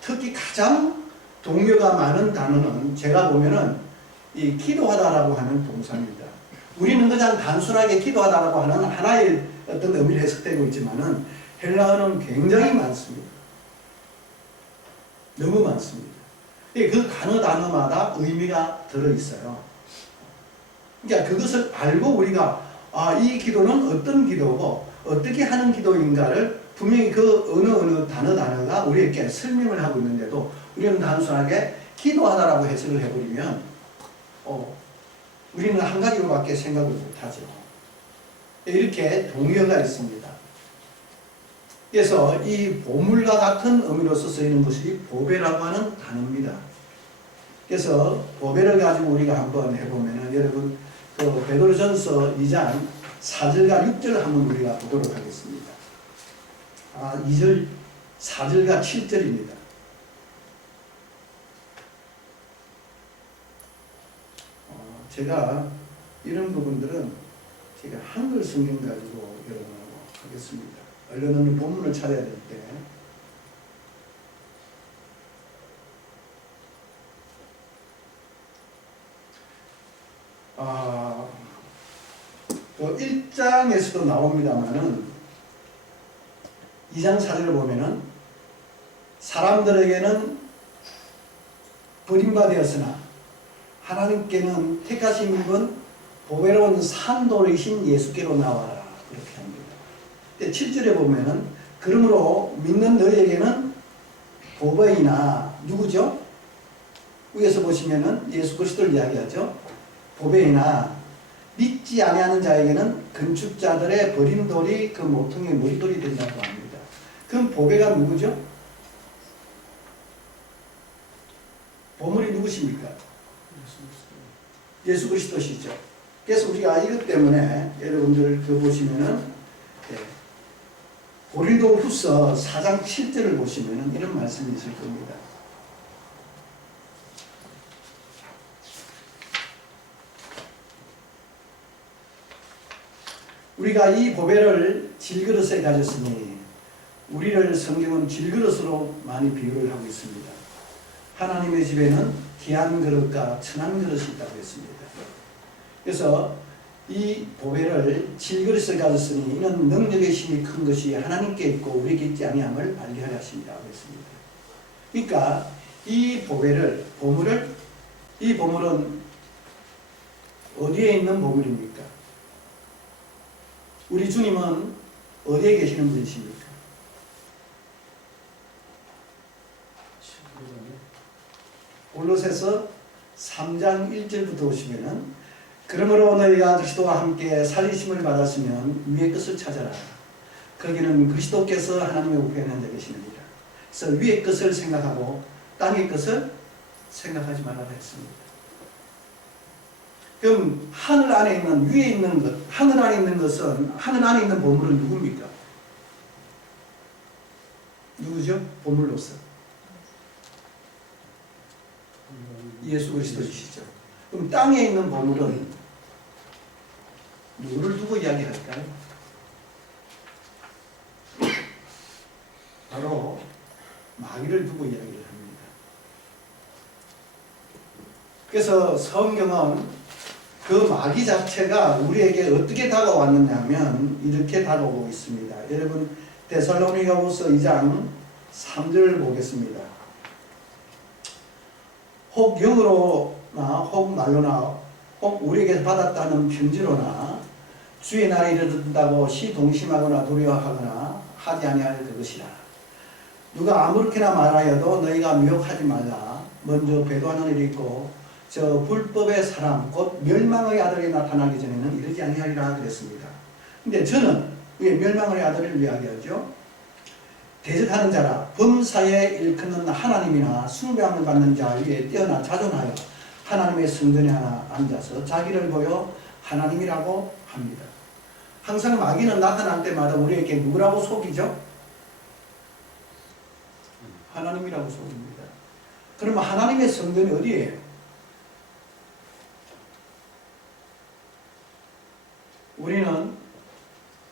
특히 가장 동의어가 많은 단어는 제가 보면은 이 기도하다라고 하는 동사입니다. 우리는 그냥 단순하게 기도하다라고 하는 하나의 어떤 의미를 해석되고 있지만은 헬라어는 굉장히 많습니다. 너무 많습니다. 그 단어마다 의미가 들어있어요. 그러니까 그것을 알고 우리가 이 기도는 어떤 기도고 어떻게 하는 기도인가를 분명히 그 어느 단어가 우리에게 설명을 하고 있는데도 우리는 단순하게 기도하다라고 해석을 해버리면 우리는 한 가지로밖에 생각을 못하죠. 이렇게 동의어가 있습니다. 그래서 이 보물과 같은 의미로서 쓰이는 것이 보배라고 하는 단어입니다. 그래서 보배를 가지고 우리가 한번 해보면은 여러분 그 베드로전서 2장 4절과 6절 한번 우리가 보도록 하겠습니다. 2절 4절과 7절입니다. 제가 이런 부분들은 제가 한글 성경 가지고 여러분하고 하겠습니다. 얼른 본문을 찾아야 될 때 그 1장에서도 나옵니다만은 2장 4절을 보면은 사람들에게는 버림받았으나 하나님께는 택하신 분 보배로운 산돌이신 예수께로 나와라 그렇게 합니다. 7절에 보면은 그러므로 믿는 너희에게는 보배이나 누구죠? 위에서 보시면은 예수 그리스도를 이야기하죠. 보배이나 믿지 아니하는 자에게는 건축자들의 버린 돌이 그 모퉁이의 머리돌이 된다고 합니다. 그럼 보배가 누구죠? 보물이 누구십니까? 예수 그리스도시죠. 그래서 우리가 이것 때문에 여러분들 그 보시면은 고린도후서 4장 7절을 보시면은 이런 말씀이 있을 겁니다. 우리가 이 보배를 질그릇에 가졌으니 우리를 성경은 질그릇으로 많이 비유를 하고 있습니다. 하나님의 집에는 귀한 그릇과 천한 그릇이 있다고 했습니다. 그래서 이 보배를 질그릇을 가졌으니 이는 능력의 힘이 큰 것이 하나님께 있고 우리에게 있지 아니함을 알리하려 하십니다. 그랬습니다. 그러니까 이 보물을 이 보물은 어디에 있는 보물입니까? 우리 주님은 어디에 계시는 분이십니까? 골로새서 3장 1절부터 보시면은 그러므로 너희가 그리스도와 함께 살리심을 받았으면 위의 것을 찾아라. 거기는 그리스도께서 하나님의 우편에 앉아 계시느니라. 그래서 위의 것을 생각하고 땅의 것을 생각하지 말라고 했습니다. 그럼 하늘 안에 있는 위에 있는 것, 하늘 안에 있는 것은 하늘 안에 있는 보물은 누굽니까? 누구죠? 보물로서 예수 그리스도이시죠. 그럼 땅에 있는 보물은 누구를 두고 이야기할까요? 바로 마귀를 두고 이야기를 합니다. 그래서 성경은 그 마귀 자체가 우리에게 어떻게 다가왔느냐 하면 이렇게 다가오고 있습니다. 여러분 데살로니가후서 2장 3절을 보겠습니다. 혹 영으로나 혹 말로나 혹 우리에게서 받았다는 편지로나 주의 날이 이르렀다고 시동심하거나 두려워하거나 하지 아니할 그것이라. 누가 아무렇게나 말하여도 너희가 미혹하지 말라. 먼저 배도하는 일이 있고 저 불법의 사람 곧 멸망의 아들이 나타나기 전에는 이르지 아니하리라 그랬습니다. 근데 저는 왜 멸망의 아들을 이야기하죠? 대적하는 자라 범사에 일컫는 하나님이나 숭배함을 받는 자 위에 뛰어나 자존하여 하나님의 성전에 하나 앉아서 자기를 보여 하나님이라고 합니다. 항상 마귀는 나타날 때마다 우리에게 누구라고 속이죠? 하나님이라고 속입니다. 그러면 하나님의 성전이 어디예요? 우리는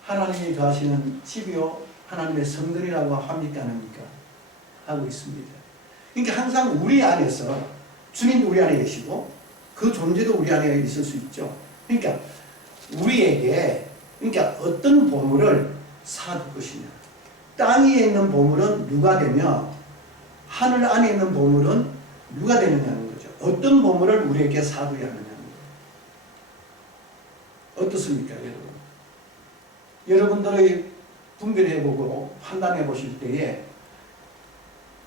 하나님이 거하시는 집이요 하나님의 성전이라고 합니까 안 합니까? 하고 있습니다. 그러니까 항상 우리 안에서 주님도 우리 안에 계시고 그 존재도 우리 안에 있을 수 있죠. 그러니까 우리에게 어떤 보물을 사둘 것이냐. 땅 위에 있는 보물은 누가 되며 하늘 안에 있는 보물은 누가 되느냐는 거죠. 어떤 보물을 우리에게 사둬야 하느냐는 거예요. 어떻습니까, 여러분? 여러분들의 분별해보고 판단해 보실 때에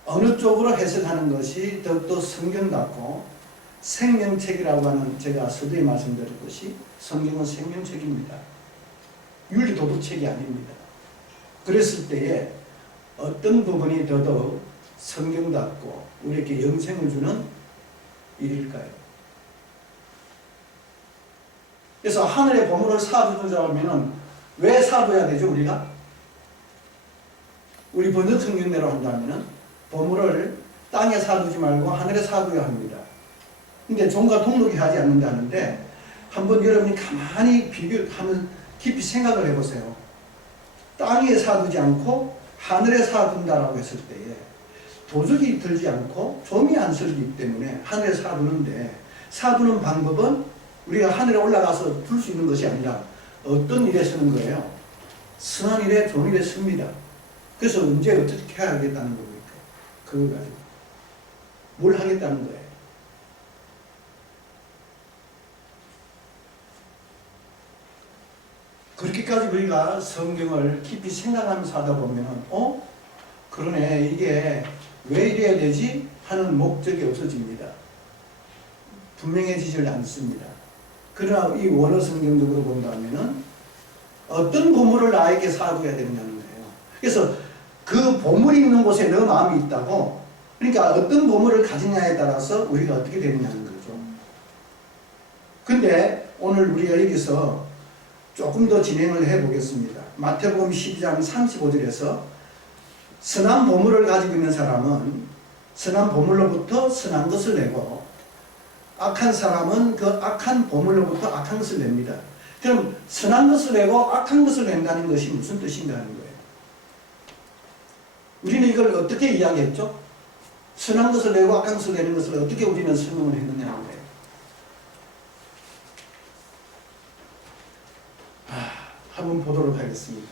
어느 쪽으로 해석하는 것이 더욱더 성경답고 생명책이라고 하는 제가 서두에 말씀드렸듯이 성경은 생명책입니다. 윤리도덕책이 아닙니다. 그랬을 때에 어떤 부분이 더더욱 성경답고 우리에게 영생을 주는 일일까요? 그래서 하늘의 보물을 사두자면 왜 사둬야 되죠, 우리가? 우리 번역 성경대로 한다면 보물을 땅에 사두지 말고 하늘에 사둬야 합니다. 근데 종과 동록이 하지 않는다는데 한번 여러분이 가만히 비교하면 깊이 생각을 해보세요. 땅에 사두지 않고 하늘에 사둔다라고 했을 때에 도적이 들지 않고 좀이 안 설기 때문에 하늘에 사두는데 사두는 방법은 우리가 하늘에 올라가서 둘 수 있는 것이 아니라 어떤 일에 쓰는 거예요? 선한 일에 좋은 일에 씁니다. 그래서 언제 어떻게 해야겠다는 겁니까? 그거 가지고 뭘 하겠다는 거예요? 그렇게까지 우리가 성경을 깊이 생각하면서 하다 보면 그러네, 이게 왜 이래야 되지? 하는 목적이 없어집니다. 분명해지질 않습니다. 그러나 이 원어 성경적으로 본다면 어떤 보물을 나에게 사두어야 되느냐는 거예요. 그래서 그 보물이 있는 곳에 너 마음이 있다고, 그러니까 어떤 보물을 가지냐에 따라서 우리가 어떻게 되느냐는 거죠. 근데 오늘 우리가 여기서 조금 더 진행을 해보겠습니다. 마태복음 12장 35절에서 선한 보물을 가지고 있는 사람은 선한 보물로부터 선한 것을 내고 악한 사람은 그 악한 보물로부터 악한 것을 냅니다. 그럼 선한 것을 내고 악한 것을 낸다는 것이 무슨 뜻인가 하는 거예요. 우리는 이걸 어떻게 이야기했죠? 선한 것을 내고 악한 것을 내는 것을 어떻게 우리는 설명을 했느냐 하는 거예요. 한번 보도록 하겠습니다.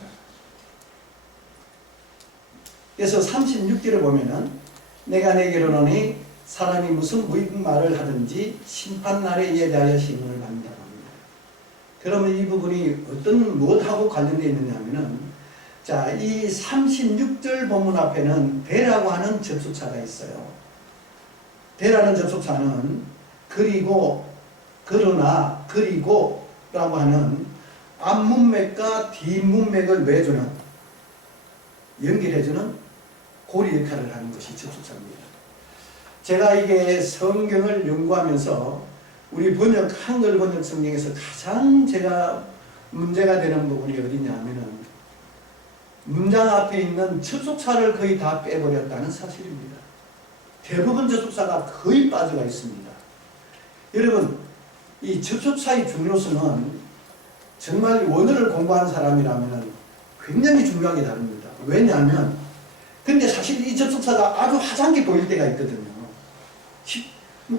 그래서 36절에 보면은 내가 내게로 오니 사람이 무슨 무익 말을 하든지 심판날에 이에 대하여 신문을 받는다고 합니다. 그러면 이 부분이 무엇하고 관련되어 있느냐 하면은, 자, 이 36절 본문 앞에는 대라고 하는 접속사가 있어요. 대라는 접속사는 그리고, 그러나, 그리고 라고 하는 앞문맥과 뒷문맥을 맺어주는, 연결해주는 고리 역할을 하는 것이 접속사입니다. 제가 이게 성경을 연구하면서 우리 한글 번역 성경에서 가장 제가 문제가 되는 부분이 어디냐 하면은 문장 앞에 있는 접속사를 거의 다 빼버렸다는 사실입니다. 대부분 접속사가 거의 빠져가 있습니다. 여러분, 이 접속사의 중요성은 정말 원어를 공부한 사람이라면 굉장히 중요하게 다릅니다. 왜냐하면 근데 사실 이 접속사가 아주 하찮게 보일 때가 있거든요.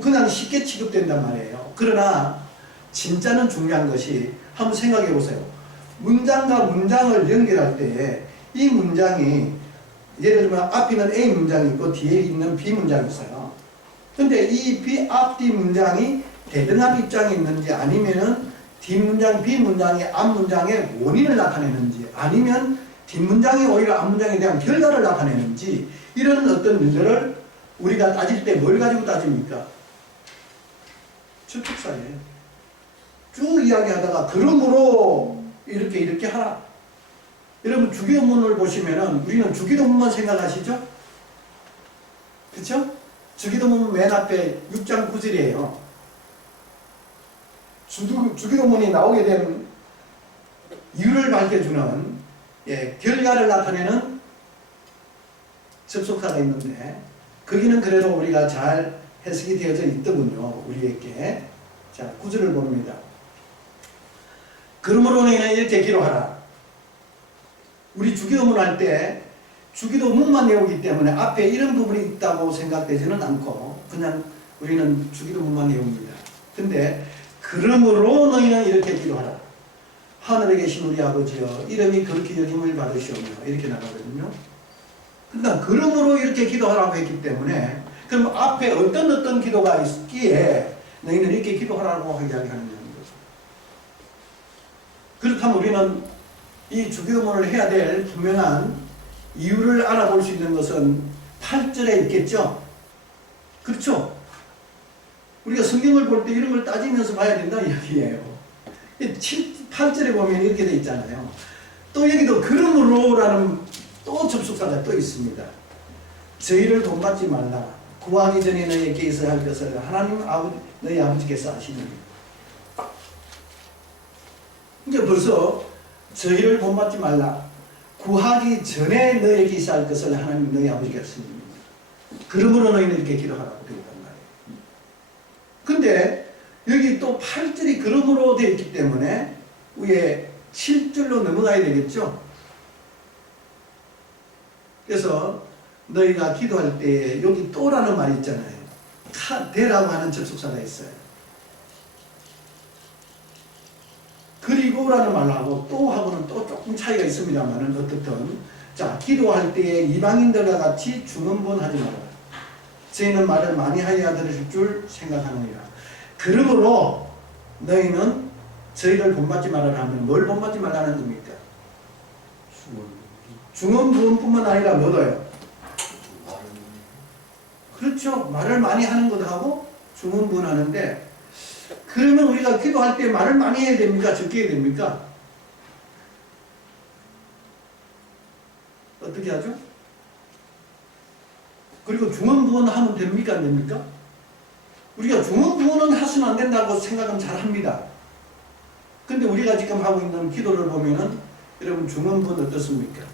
그냥 쉽게 취급된단 말이에요. 그러나 진짜는 중요한 것이, 한번 생각해 보세요. 문장과 문장을 연결할 때에 이 문장이, 예를 들면 앞에 있는 A 문장이 있고 뒤에 있는 B 문장이 있어요. 근데 이 앞뒤 문장이 대등한 입장이 있는지, 아니면은 뒷문장 B 문장이 앞 문장의 원인을 나타내는지, 아니면 뒷문장이 오히려 앞문장에 대한 결과를 나타내는지, 이런 어떤 일들을 우리가 따질 때 뭘 가지고 따집니까? 접속사예요. 쭉 이야기하다가 그러므로 이렇게 하라. 여러분, 주기도문을 보시면은 우리는 주기도문만 생각하시죠? 그쵸? 주기도문 맨 앞에 6장 9절이에요. 주기도문이 나오게 된 이유를 밝혀주는, 결과를 나타내는 접속사가 있는데, 거기는 그래도 우리가 잘 해석이 되어져 있더군요, 우리에게. 자, 9절을 봅니다. 그러므로 너희는 이렇게 기록하라. 우리 주기도문 할 때 주기도문만 외우기 때문에 앞에 이런 부분이 있다고 생각되지는 않고 그냥 우리는 주기도문만 외웁니다. 근데 그러므로 너희는 이렇게 기도하라. 하늘에 계신 우리 아버지여, 이름이 그렇게 여김을 받으시오며, 이렇게 나가거든요. 그러니까 그러므로 이렇게 기도하라고 했기 때문에, 그럼 앞에 어떤 기도가 있기에 너희는 이렇게 기도하라고 이야기하느냐는 거죠. 그렇다면 우리는 이 주기도문을 해야 될 분명한 이유를 알아볼 수 있는 것은 8절에 있겠죠. 그렇죠? 우리가 성경을 볼 때 이런 걸 따지면서 봐야 된다는 이야기예요. 8절에 보면 이렇게 돼 있잖아요. 또 여기도 그러므로라는 또 접속사가 또 있습니다. 저희를 본받지 말라. 구하기 전에 너희에게 있어야 할 것을 하나님 너희 아버지께서 아시느니. 이제 벌써 저희를 본받지 말라. 구하기 전에 너희에게 있어야 할 것을 하나님 너희 아버지께서 아시느니. 그러므로 너희는 이렇게 기도하라고 되어 있단 말이에요. 근데 여기 또 8절이 그러므로 되어 있기 때문에 위에 7절로 넘어가야 되겠죠. 그래서 너희가 기도할 때 여기 또라는 말이 있잖아요. 대라고 하는 접속사가 있어요. 그리고라는 말하고 또하고는 또 조금 차이가 있습니다만은 어떻든, 자, 기도할 때에 이방인들과 같이 중언부언하지 말아라. 저희는 말을 많이 하여야 들으실 줄 생각하느니라. 그러므로 너희는 저희를 본받지 말아라 하면 뭘 본받지 말라는 겁니까? 중언부언뿐만 아니라 뭐도요? 그렇죠. 말을 많이 하는 것도 하고 중언부언하는데, 그러면 우리가 기도할 때 말을 많이 해야 됩니까? 적게 해야 됩니까? 어떻게 하죠? 그리고 중언부언 하면 됩니까? 안 됩니까? 우리가 중언부언은 해서는 안 된다고 생각은 잘 합니다. 근데 우리가 지금 하고 있는 기도를 보면은 여러분 중언부언 어떻습니까?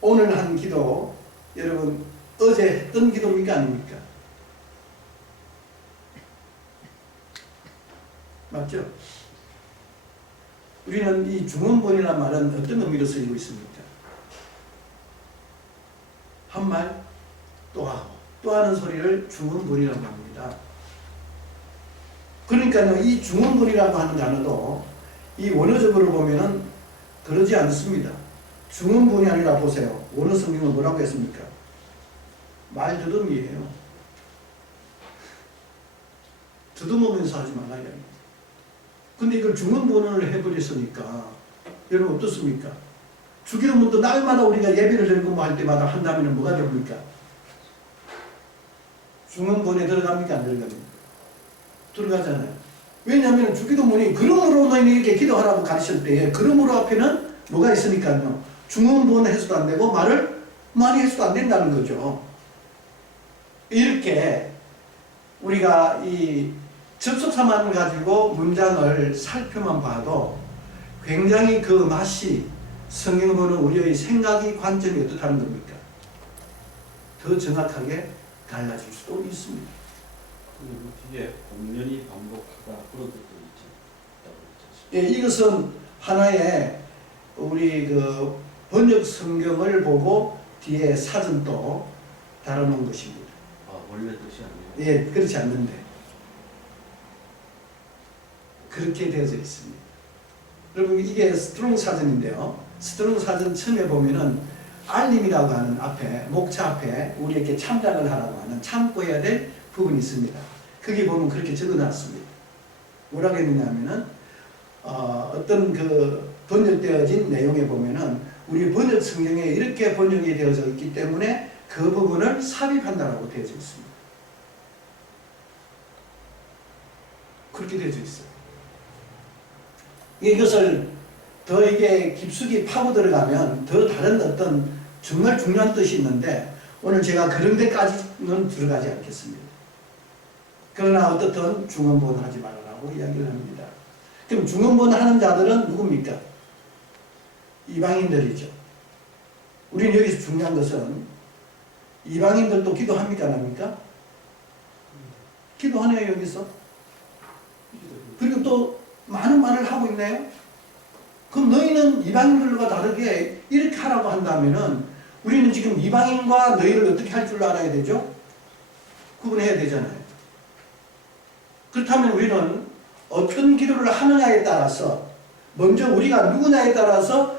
오늘 한 기도 여러분 어제 했던 기도입니까? 아닙니까? 맞죠? 우리는 이 중언부언이라는 말은 어떤 의미로 쓰이고 있습니까? 한 말 또 하고 또 하는 소리를 중언부언이라고 합니다. 그러니까요, 이 중언부언이라고 하는 단어도 이 원어적으로 보면은 그러지 않습니다. 중음본이 아니라 보세요. 원어 성경은 뭐라고 했습니까? 말더듬이에요. 더듬으면서 하지 말라 이야기입니다. 근데 이걸 중음본을 해버렸으니까 여러분 어떻습니까? 주기도문도 날마다 우리가 예배를 드리고 할 때마다 한다면 뭐가 됩니까? 중음본에 들어갑니까? 안 들어갑니까? 들어가잖아요. 왜냐하면 주기도문이 그러므로 너희에게 기도하라고 가르칠 때에 그러므로 앞에는 뭐가 있으니까요. 중음본 해서도 안 되고 말을 많이 해서도 안 된다는 거죠. 이렇게 우리가 이 접속사만 가지고 문장을 살펴만 봐도 굉장히 그 맛이 성경을 보는 우리의 생각이 관점이 어떻다는 겁니까? 더 정확하게 달라질 수도 있습니다. 그리고 뒤에 공연히 반복하다 그런 것도 있죠. 예, 이것은 하나의 우리 그 번역 성경을 보고 뒤에 사전도 달아놓은 것입니다. 아, 원래 뜻이 아니에요? 예, 그렇지 않는데 그렇게 되어져 있습니다. 여러분 이게 스트롱 사전인데요. 스트롱 사전 처음에 보면은 알림이라고 하는 앞에 목차 앞에 우리에게 참작을 하라고 하는 참고해야 될 부분이 있습니다. 거기 보면 그렇게 적어놨습니다. 뭐라고 했느냐면은 어떤 그 번역되어진 내용에 보면은 우리 번역 성경에 이렇게 번역이 되어져 있기 때문에 그 부분을 삽입한다라고 되어져 있습니다. 그렇게 되어져 있어요. 이것을 더 이게 깊숙이 파고 들어가면 더 다른 어떤 정말 중요한 뜻이 있는데 오늘 제가 그런 데까지는 들어가지 않겠습니다. 그러나 어떻든 중언본 하지 말라고 이야기를 합니다. 그럼 중언본 하는 자들은 누굽니까? 이방인들이죠. 우리는 여기서 중요한 것은 이방인들도 기도합니까? 안 합니까? 기도하네요 여기서. 그리고 또 많은 말을 하고 있네요. 그럼 너희는 이방인들과 다르게 이렇게 하라고 한다면은 우리는 지금 이방인과 너희를 어떻게 할 줄 알아야 되죠? 구분해야 되잖아요. 그렇다면 우리는 어떤 기도를 하느냐에 따라서 먼저 우리가 누구냐에 따라서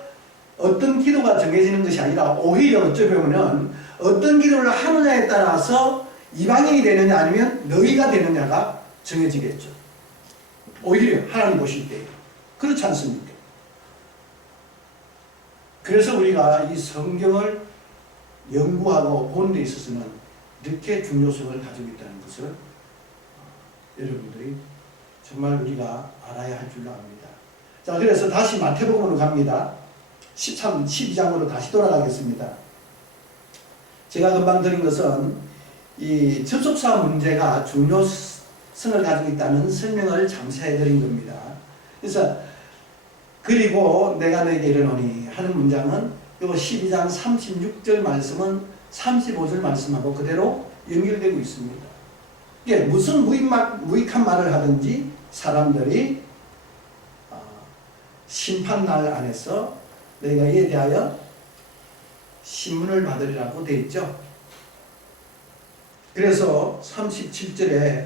어떤 기도가 정해지는 것이 아니라 오히려 어쩌면은 어떤 기도를 하느냐에 따라서 이방인이 되느냐 아니면 너희가 되느냐가 정해지겠죠. 오히려 하나님 보실 때 그렇지 않습니까? 그래서 우리가 이 성경을 연구하고 보는 데 있어서는 이렇게 중요성을 가지고 있다는 것을 여러분들이 정말 우리가 알아야 할 줄로 압니다. 자, 그래서 다시 마태복음으로 갑니다. 12장으로 다시 돌아가겠습니다. 제가 금방 드린 것은 이 접속사 문제가 중요성을 가지고 있다는 설명을 잠시해 드린 겁니다. 그래서 그리고 내가 너에게 이르노니 하는 문장은 요 12장 36절 말씀은 35절 말씀하고 그대로 연결되고 있습니다. 이게 무슨 무익한 말을 하든지 사람들이 심판날 안에서 너희가 이에 대하여 신문을 받으리라고 되어 있죠. 그래서 37절에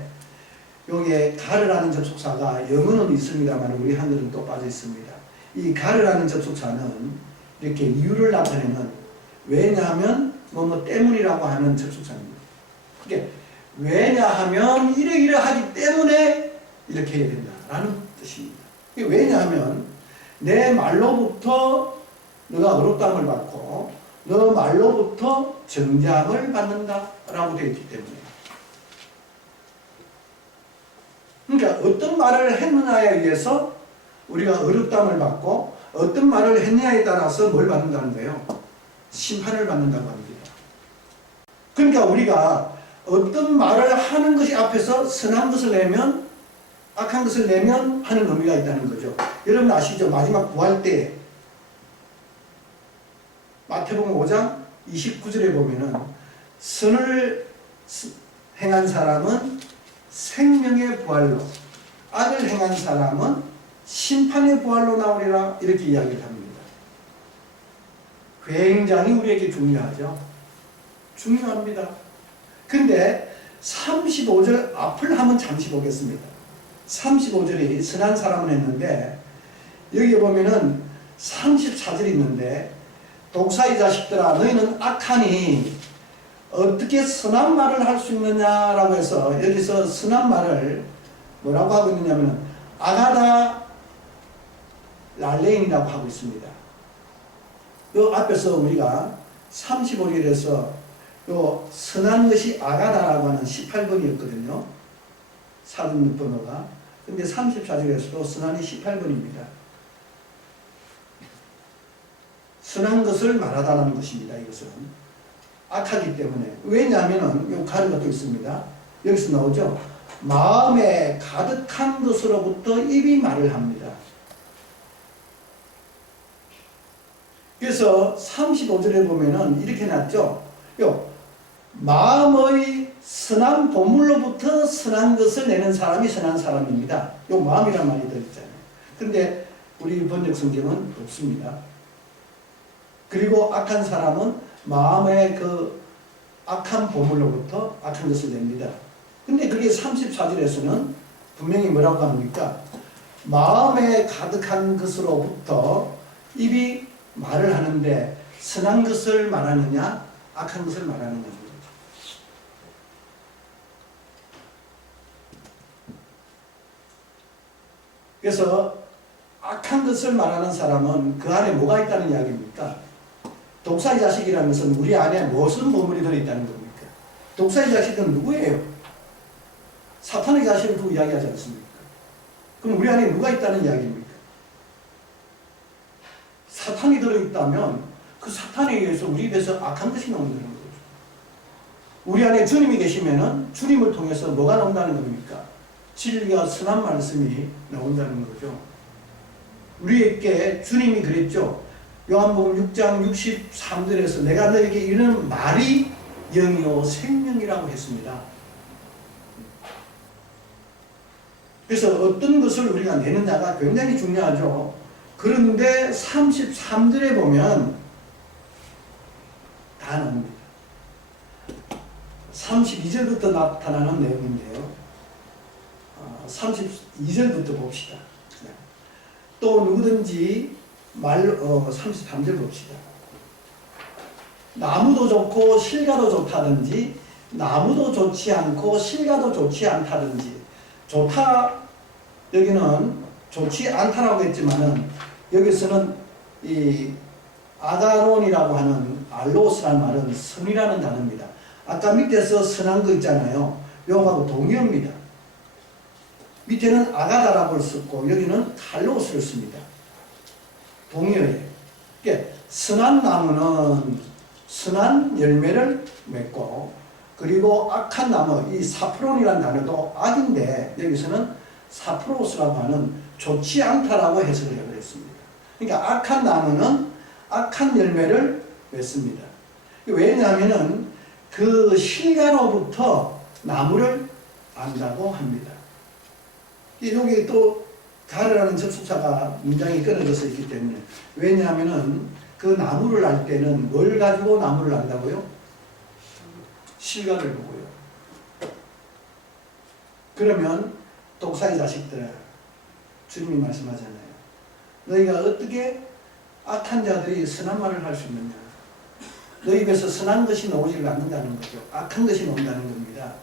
여기에 가르라는 접속사가 영어는 있습니다만 우리 한글은 또 빠져 있습니다. 이 가르라는 접속사는 이렇게 이유를 나타내는 왜냐하면 뭐 때문이라고 하는 접속사입니다. 이게 왜냐하면 이러이러하기 때문에 이렇게 해야 된다라는 뜻입니다. 이게 왜냐하면 내 말로부터 너가 어렵다함을 받고 너 말로부터 정죄함을 받는다라고 되어 있기 때문에 그러니까 어떤 말을 했느냐에 의해서 우리가 어렵다함을 받고 어떤 말을 했느냐에 따라서 뭘 받는다는 거예요? 심판을 받는다고 합니다. 그러니까 우리가 어떤 말을 하는 것이 앞에서 선한 것을 내면 악한 것을 내면 하는 의미가 있다는 거죠. 여러분 아시죠? 마지막 구할 때 마태복음 5장 29절에 보면은 선을 행한 사람은 생명의 부활로 악을 행한 사람은 심판의 부활로 나오리라 이렇게 이야기를 합니다. 굉장히 우리에게 중요하죠. 중요합니다. 근데 35절 앞을 한번 잠시 보겠습니다. 35절이 선한 사람은 했는데 여기 보면은 34절이 있는데 독사의 자식들아 너희는 악하니 어떻게 선한 말을 할 수 있느냐라고 해서 여기서 선한 말을 뭐라고 하고 있느냐면 아가다 랄레인이라고 하고 있습니다. 요 앞에서 우리가 35절에서 요 선한 것이 아가다라고 하는 18번이었거든요. 사전 번호가. 근데 34절에서도 선한이 18번입니다. 선한 것을 말하다라는 것입니다. 이것은 악하기 때문에. 왜냐하면 요 가르가 또 있습니다. 여기서 나오죠. 마음에 가득한 것으로부터 입이 말을 합니다. 그래서 35절에 보면은 이렇게 놨죠. 마음의 선한 본물로부터 선한 것을 내는 사람이 선한 사람입니다. 요 마음이란 말이 들어있잖아요. 근데 우리 번역 성경은 없습니다. 그리고 악한 사람은 마음의 그 악한 본물로부터 악한 것을 냅니다. 근데 그게 34절에서는 분명히 뭐라고 합니까? 마음에 가득한 것으로부터 입이 말을 하는데 선한 것을 말하느냐 악한 것을 말하느냐. 그래서 악한 것을 말하는 사람은 그 안에 뭐가 있다는 이야기입니까? 독사의 자식이라는 것은 우리 안에 무슨 보물이 들어있다는 겁니까? 독사의 자식은 누구예요? 사탄의 자식을 두고 이야기하지 않습니까? 그럼 우리 안에 누가 있다는 이야기입니까? 사탄이 들어있다면 그 사탄에 의해서 우리 입에서 악한 것이 나온다는 거죠. 우리 안에 주님이 계시면은 주님을 통해서 뭐가 나온다는 겁니까? 진리가 선한 말씀이 나온다는 거죠. 우리에게 주님이 그랬죠. 요한복음 6장 63절에서 내가 너에게 이르는 말이 영이요 생명이라고 했습니다. 그래서 어떤 것을 우리가 내느냐가 굉장히 중요하죠. 그런데 33절에 보면 다 나옵니다. 32절부터 나타나는 내용인데요. 32절부터 봅시다. 또 누구든지 33절 봅시다. 나무도 좋고 실과도 좋다든지 나무도 좋지 않고 실과도 좋지 않다든지. 좋다 여기는 좋지 않다라고 했지만은 여기서는 이 아가론이라고 하는 알로스라는 말은 선이라는 단어입니다. 아까 밑에서 선한 거 있잖아요. 요거하고 동의어입니다. 밑에는 아가다라고 썼고 여기는 칼로스를 씁니다. 동의어예요. 그러니까 선한 나무는 선한 열매를 맺고 그리고 악한 나무, 이 사프론이라는 단어도 악인데 여기서는 사프로스라고 하는 좋지 않다라고 해석을 해버렸습니다. 그러니까 악한 나무는 악한 열매를 맺습니다. 왜냐하면은 그 실과로부터 나무를 안다고 합니다. 여기 또 가르라는 접속사가 문장이 끊어져서 있기 때문에 왜냐하면은 그 나무를 알 때는 뭘 가지고 나무를 안다고요? 실과를 보고요. 그러면 독사의 자식들아 주님이 말씀하잖아요. 너희가 어떻게 악한 자들이 선한 말을 할 수 있느냐. 너희 입에서 선한 것이 나오지를 않는다는 거죠. 악한 것이 나온다는 겁니다.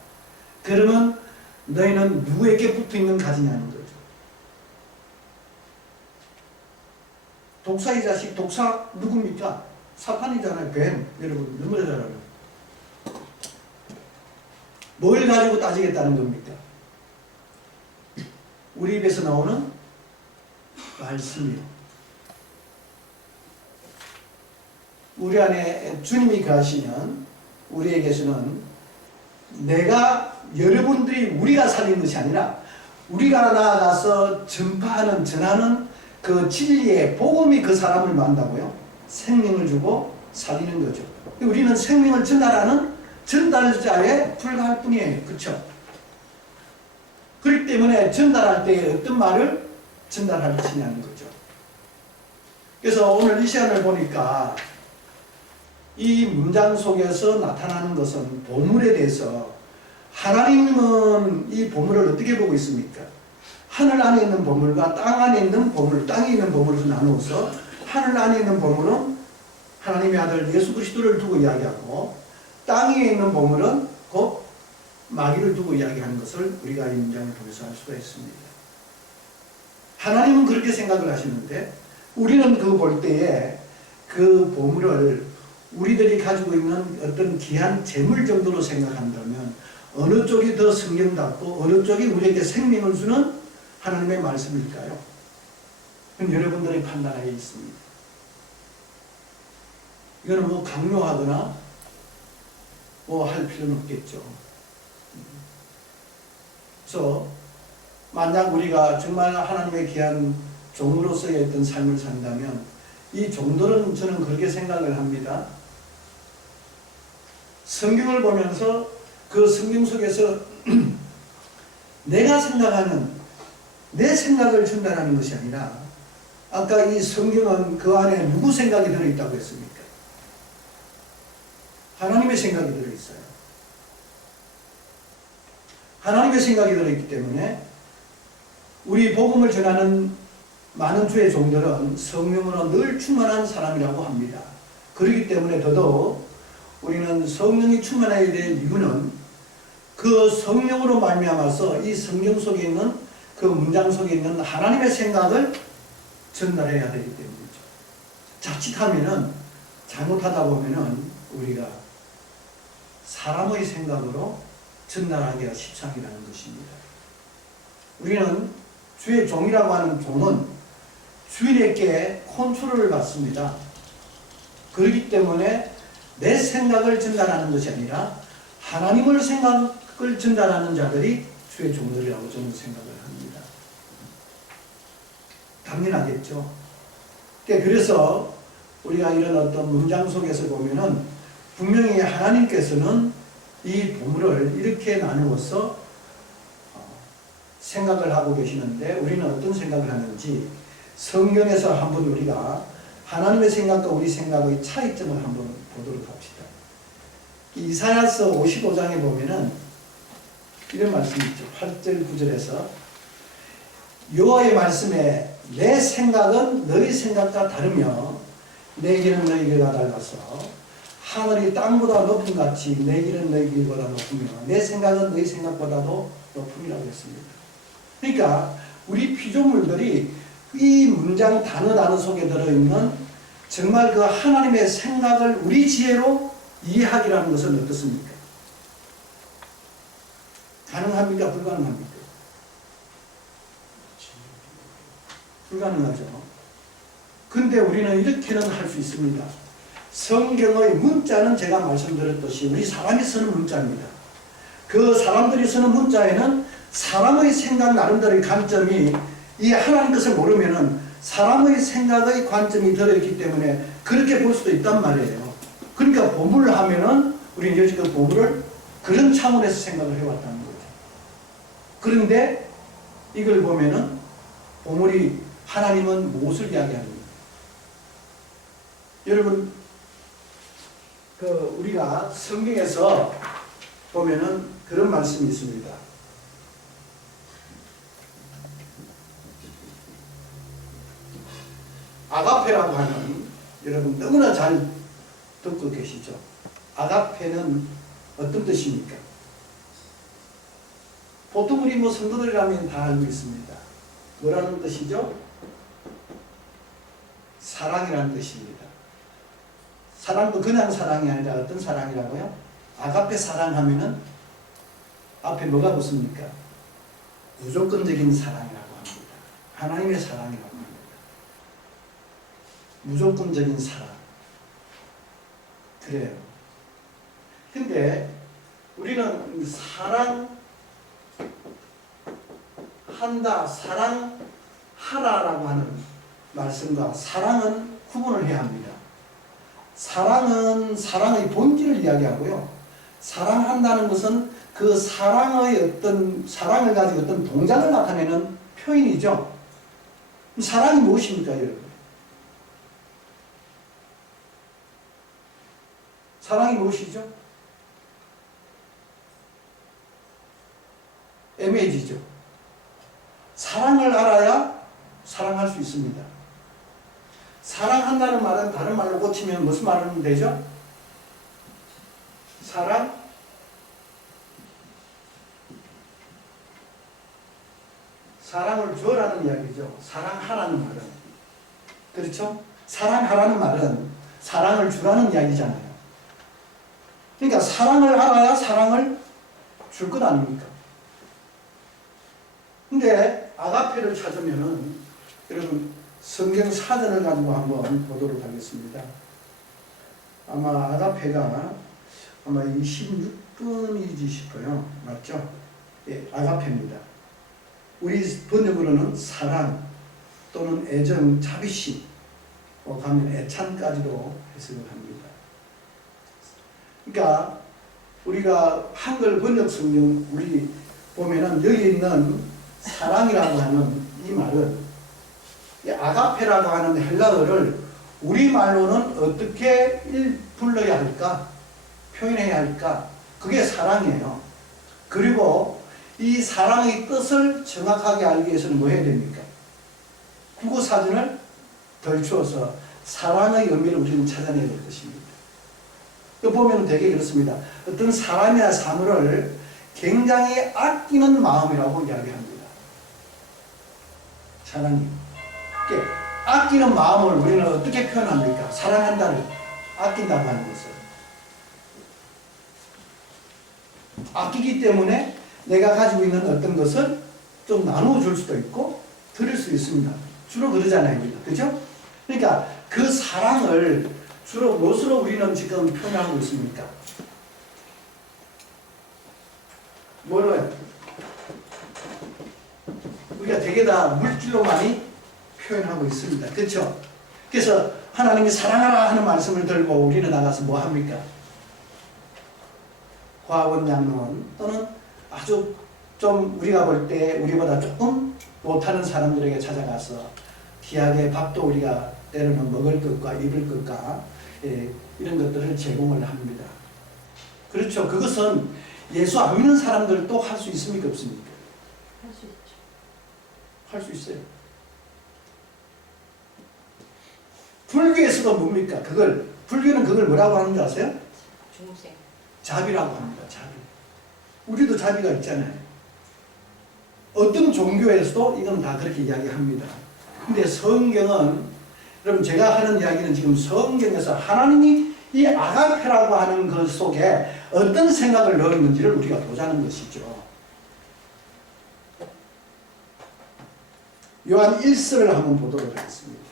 그러면 너희는 누구에게 붙어있는 가지냐는 거죠. 독사의 자식, 독사 누굽니까? 사탄이잖아요. 뱀. 여러분 너무 잘 알아요. 뭘 가지고 따지겠다는 겁니까? 우리 입에서 나오는 말씀이요. 우리 안에 주님이 가시면 우리에게서는 내가 여러분들이 우리가 살리는 것이 아니라 우리가 나아가서 전하는 그 진리의 복음이 그 사람을 만다고요. 생명을 주고 살리는 거죠. 우리는 생명을 전달하는 전달자에 불과할 뿐이에요. 그렇죠? 그렇기 때문에 전달할 때 어떤 말을 전달할 것이냐는 거죠. 그래서 오늘 이 시간을 보니까 이 문장 속에서 나타나는 것은 보물에 대해서 하나님은 이 보물을 어떻게 보고 있습니까? 하늘 안에 있는 보물과 땅 안에 있는 보물, 땅에 있는 보물에서 나누어서 하늘 안에 있는 보물은 하나님의 아들 예수 그리스도를 두고 이야기하고 땅에 있는 보물은 곧 마귀를 두고 이야기하는 것을 우리가 이 문장을 통해서 알 수가 있습니다. 하나님은 그렇게 생각을 하시는데 우리는 그 볼 때에 그 보물을 우리들이 가지고 있는 어떤 귀한 재물 정도로 생각한다면 어느 쪽이 더 성경답고 어느 쪽이 우리에게 생명을 주는 하나님의 말씀일까요? 그건 여러분들의 판단하에 있습니다. 이거는 뭐 강요하거나 뭐 할 필요는 없겠죠. 그래서 만약 우리가 정말 하나님의 귀한 종으로서의 어떤 삶을 산다면 이 종들은 저는 그렇게 생각을 합니다. 성경을 보면서 그 성경 속에서 내가 생각하는 내 생각을 준다는 것이 아니라 아까 이 성경은 그 안에 누구 생각이 들어있다고 했습니까? 하나님의 생각이 들어있어요. 하나님의 생각이 들어있기 때문에 우리 복음을 전하는 많은 주의 종들은 성령으로 늘 충만한 사람이라고 합니다. 그렇기 때문에 더더욱 우리는 성령이 충만해야 될 이유는 그 성령으로 말미암아서 이 성경 속에 있는 그 문장 속에 있는 하나님의 생각을 전달해야 되기 때문이죠. 자칫하면은 잘못하다 보면은 우리가 사람의 생각으로 전달하기가 십상이라는 것입니다. 우리는 주의 종이라고 하는 종은 주인에게 컨트롤을 받습니다. 그렇기 때문에 내 생각을 전달하는 것이 아니라 하나님의 생각을 전달하는 자들이 주의 종들이라고 저는 생각을 합니다. 당연하겠죠. 그래서 우리가 이런 어떤 문장 속에서 보면은 분명히 하나님께서는 이 보물을 이렇게 나누어서 생각을 하고 계시는데 우리는 어떤 생각을 하는지 성경에서 한번 우리가 하나님의 생각과 우리 생각의 차이점을 한번 보도록 합시다. 이사야서 55장에 보면은 이런 말씀이 있죠. 8절 9절에서 여호와의 말씀에 내 생각은 너희 생각과 다르며 내 길은 너희 길과 달라서 하늘이 땅보다 높은 같이 내 길은 너희 길보다 높으며 내 생각은 너희 생각보다도 높음이라고 했습니다. 그러니까 우리 피조물들이 이 문장 단어 속에 들어있는 정말 그 하나님의 생각을 우리 지혜로 이해하기라는 것은 어떻습니까? 가능합니까? 불가능합니까? 불가능하죠. 근데 우리는 이렇게는 할 수 있습니다. 성경의 문자는 제가 말씀드렸듯이 우리 사람이 쓰는 문자입니다. 그 사람들이 쓰는 문자에는 사람의 생각 나름대로의 관점이 이 하나님 것을 모르면은 사람의 생각의 관점이 들어있기 때문에 그렇게 볼 수도 있단 말이에요. 그러니까 보물을 하면은 우리는 여지껏 보물을 그런 차원에서 생각을 해왔다는 거죠. 그런데 이걸 보면은 보물이 하나님은 무엇을 이야기합니까? 여러분 우리가 성경에서 보면은 그런 말씀이 있습니다. 아가페라고 하는 여러분 너무나 잘 듣고 계시죠? 아가페는 어떤 뜻입니까? 보통 우리 성도들이라면 다 알고 있습니다. 뭐라는 뜻이죠? 사랑이라는 뜻입니다. 사랑도 그냥 사랑이 아니라 어떤 사랑이라고요? 아가페 사랑하면은 앞에 뭐가 붙습니까? 무조건적인 사랑이라고 합니다. 하나님의 사랑이라고 합니다. 무조건적인 사랑. 그래요. 근데 우리는 사랑한다, 사랑하라라고 하는 말씀과 사랑은 구분을 해야 합니다. 사랑은 사랑의 본질을 이야기하고요. 사랑한다는 것은 그 사랑의 사랑을 가지고 어떤 동작을 나타내는 표현이죠. 사랑이 무엇입니까, 여러분? 사랑이 무엇이죠? 애매해지죠. 사랑을 알아야 사랑할 수 있습니다. 사랑한다는 말은 다른 말로 고치면 무슨 말은 되죠? 사랑을 줘라는 이야기죠. 사랑하라는 말은. 그렇죠? 사랑하라는 말은 사랑을 주라는 이야기잖아요. 그러니까 사랑을 알아야 사랑을 줄 것 아닙니까? 근데 아가페를 찾으면은 여러분 성경 사전을 가지고 한번 보도록 하겠습니다. 아마 아가페가 아마 26분이지 싶어요. 맞죠? 예, 아가페입니다. 우리 번역으로는 사랑 또는 애정, 자비심, 가면 애찬까지도 해석을 합니다. 그러니까 우리가 한글 번역 성경 우리 보면은 여기 있는 사랑이라고 하는 이 말은 이 아가페라고 하는 헬라어를 우리말로는 어떻게 불러야 할까? 표현해야 할까? 그게 사랑이에요. 그리고 이 사랑의 뜻을 정확하게 알기 위해서는 뭐 해야 됩니까? 국어사전을 덜추어서 사랑의 의미를 우리는 찾아내야 될 것입니다. 이거 보면 되게 그렇습니다. 어떤 사람이나 사물을 굉장히 아끼는 마음이라고 이야기합니다. 사랑이. 아끼는 마음을 우리는 어떻게 표현합니까? 사랑한다를 아낀다고 하는 것을. 아끼기 때문에 내가 가지고 있는 어떤 것을 좀 나눠줄 수도 있고 드릴 수 있습니다. 주로 그러잖아요. 그죠? 그러니까 그 사랑을 주로 무엇으로 우리는 지금 표현하고 있습니까? 뭐로요? 우리가 되게 다 물질로 많이 표현하고 있습니다. 그렇죠? 그래서 하나님이 사랑하라 하는 말씀을 들고 우리는 나가서 뭐 합니까? 과학원 양론 또는 아주 좀 우리가 볼 때 우리보다 조금 못하는 사람들에게 찾아가서 귀하게 밥도 우리가 때로는 먹을 것과 입을 것과 이런 것들을 제공을 합니다. 그렇죠. 그것은 예수 안 믿는 사람들도 할 수 있습니까? 없습니까? 할 수 있죠. 할 수 있어요. 불교에서도 뭡니까? 불교는 그걸 뭐라고 하는 줄 아세요? 중생. 자비라고 합니다. 자비. 우리도 자비가 있잖아요. 어떤 종교에서도 이건 다 그렇게 이야기합니다. 근데 성경은, 여러분 제가 하는 이야기는 지금 성경에서 하나님이 이 아가페라고 하는 것 속에 어떤 생각을 넣었는지를 우리가 보자는 것이죠. 요한 1서를 한번 보도록 하겠습니다.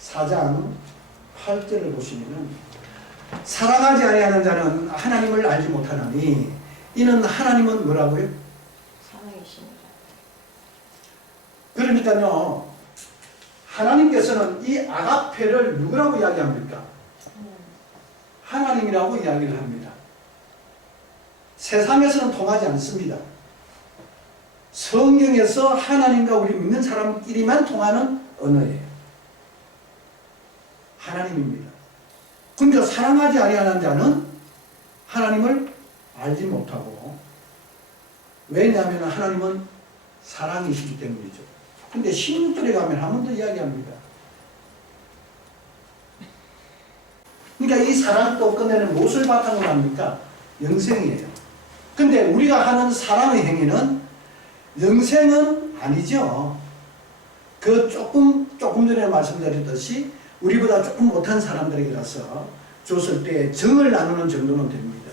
4장 8절을 보시면은 사랑하지 아니하는 자는 하나님을 알지 못하나니 이는 하나님은 뭐라고요? 사랑이십니다. 그러니까요, 하나님께서는 이 아가페를 누구라고 이야기합니까? 하나님이라고 이야기를 합니다. 세상에서는 통하지 않습니다. 성경에서 하나님과 우리 믿는 사람끼리만 통하는 언어예요. 하나님입니다. 근데 사랑하지 아니하는 자는 하나님을 알지 못하고, 왜냐하면 하나님은 사랑이시기 때문이죠. 근데 16절에 가면 한 번 더 이야기합니다. 그러니까 이 사랑도 끝내는 무엇을 바탕으로 합니까? 영생이에요. 근데 우리가 하는 사랑의 행위는 영생은 아니죠. 그 조금 전에 말씀드렸듯이 우리보다 조금 못한 사람들에게 가서 줬을 때 정을 나누는 정도는 됩니다.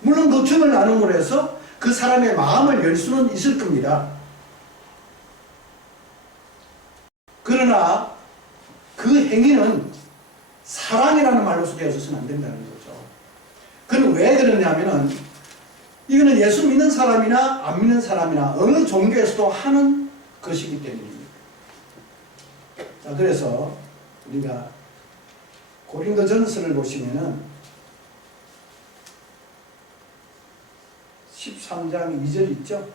물론 그 정을 나눔으로 해서 그 사람의 마음을 열 수는 있을 겁니다. 그러나 그 행위는 사랑이라는 말로서 되어서는 안 된다는 거죠. 그건 왜 그러냐면은 이거는 예수 믿는 사람이나 안 믿는 사람이나 어느 종교에서도 하는 것이기 때문입니다. 자, 그래서 우리가 고린도전서를 보시면은 13장 2절 있죠?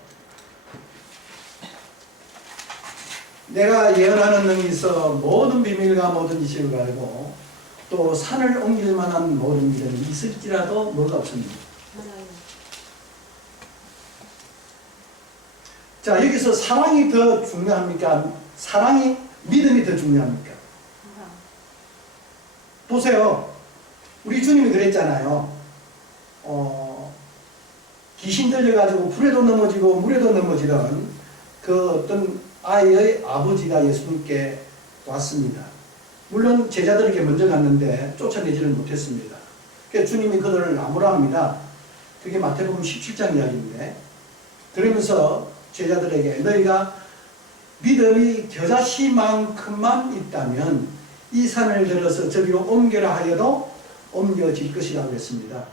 내가 예언하는 능이 있어 모든 비밀과 모든 지식을 알고 또 산을 옮길 만한 모든 일은 있을지라도 뭐가 없습니다. 자, 여기서 사랑이 더 중요합니까? 사랑이, 믿음이 더 중요합니까? 사랑. 보세요. 우리 주님이 그랬잖아요. 귀신 들려가지고 불에도 넘어지고 물에도 넘어지던 그 어떤 아이의 아버지가 예수님께 왔습니다. 물론 제자들에게 먼저 갔는데 쫓아내지를 못했습니다. 그래서 주님이 그들을 나무라합니다. 그게 마태복음 17장 이야기인데, 그러면서 제자들에게 너희가 믿음이 겨자씨만큼만 있다면 이 산을 들어서 저기로 옮겨라 하여도 옮겨질 것이라고 했습니다.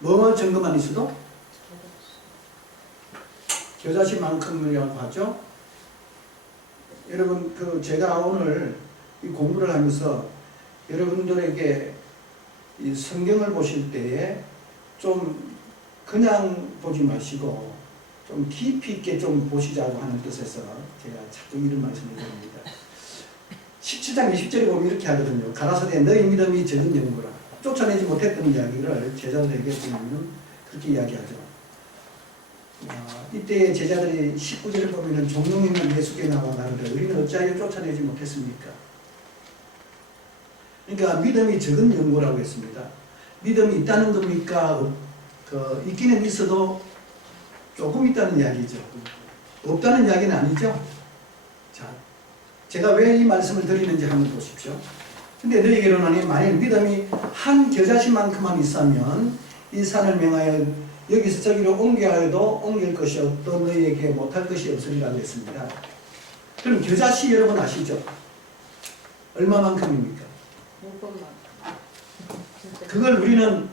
뭐뭐 증거만 있어도 겨자씨만큼이라고 하죠. 여러분, 제가 오늘 이 공부를 하면서 여러분들에게 이 성경을 보실 때에 좀 그냥 보지 마시고 좀 깊이 있게 좀 보시자고 하는 뜻에서 제가 자꾸 이런 말씀을 드립니다. 17장 20절에 보면 이렇게 하거든요. 가라사대 너희 믿음이 적은 영구라. 쫓아내지 못했던 이야기를 제자들에게 보면 그렇게 이야기하죠. 이때 제자들이 19절을 보면 종용이는 예수께 나와 가로되 우리는 어찌하여 쫓아내지 못했습니까? 그러니까 믿음이 적은 영구라고 했습니다. 믿음이 있다는 겁니까? 있기는 있어도 조금 있다는 이야기죠. 없다는 이야기는 아니죠. 자, 제가 왜 이 말씀을 드리는지 한번 보십시오. 근데 너희에게로는 만일 믿음이 한 겨자씨만큼만 있으면 이 산을 명하여 여기서 저기로 옮겨 하여도 옮길 것이 없도 너희에게 못할 것이 없으리라고 했습니다. 그럼 겨자씨 여러분 아시죠? 얼마만큼입니까? 물건만. 그걸 우리는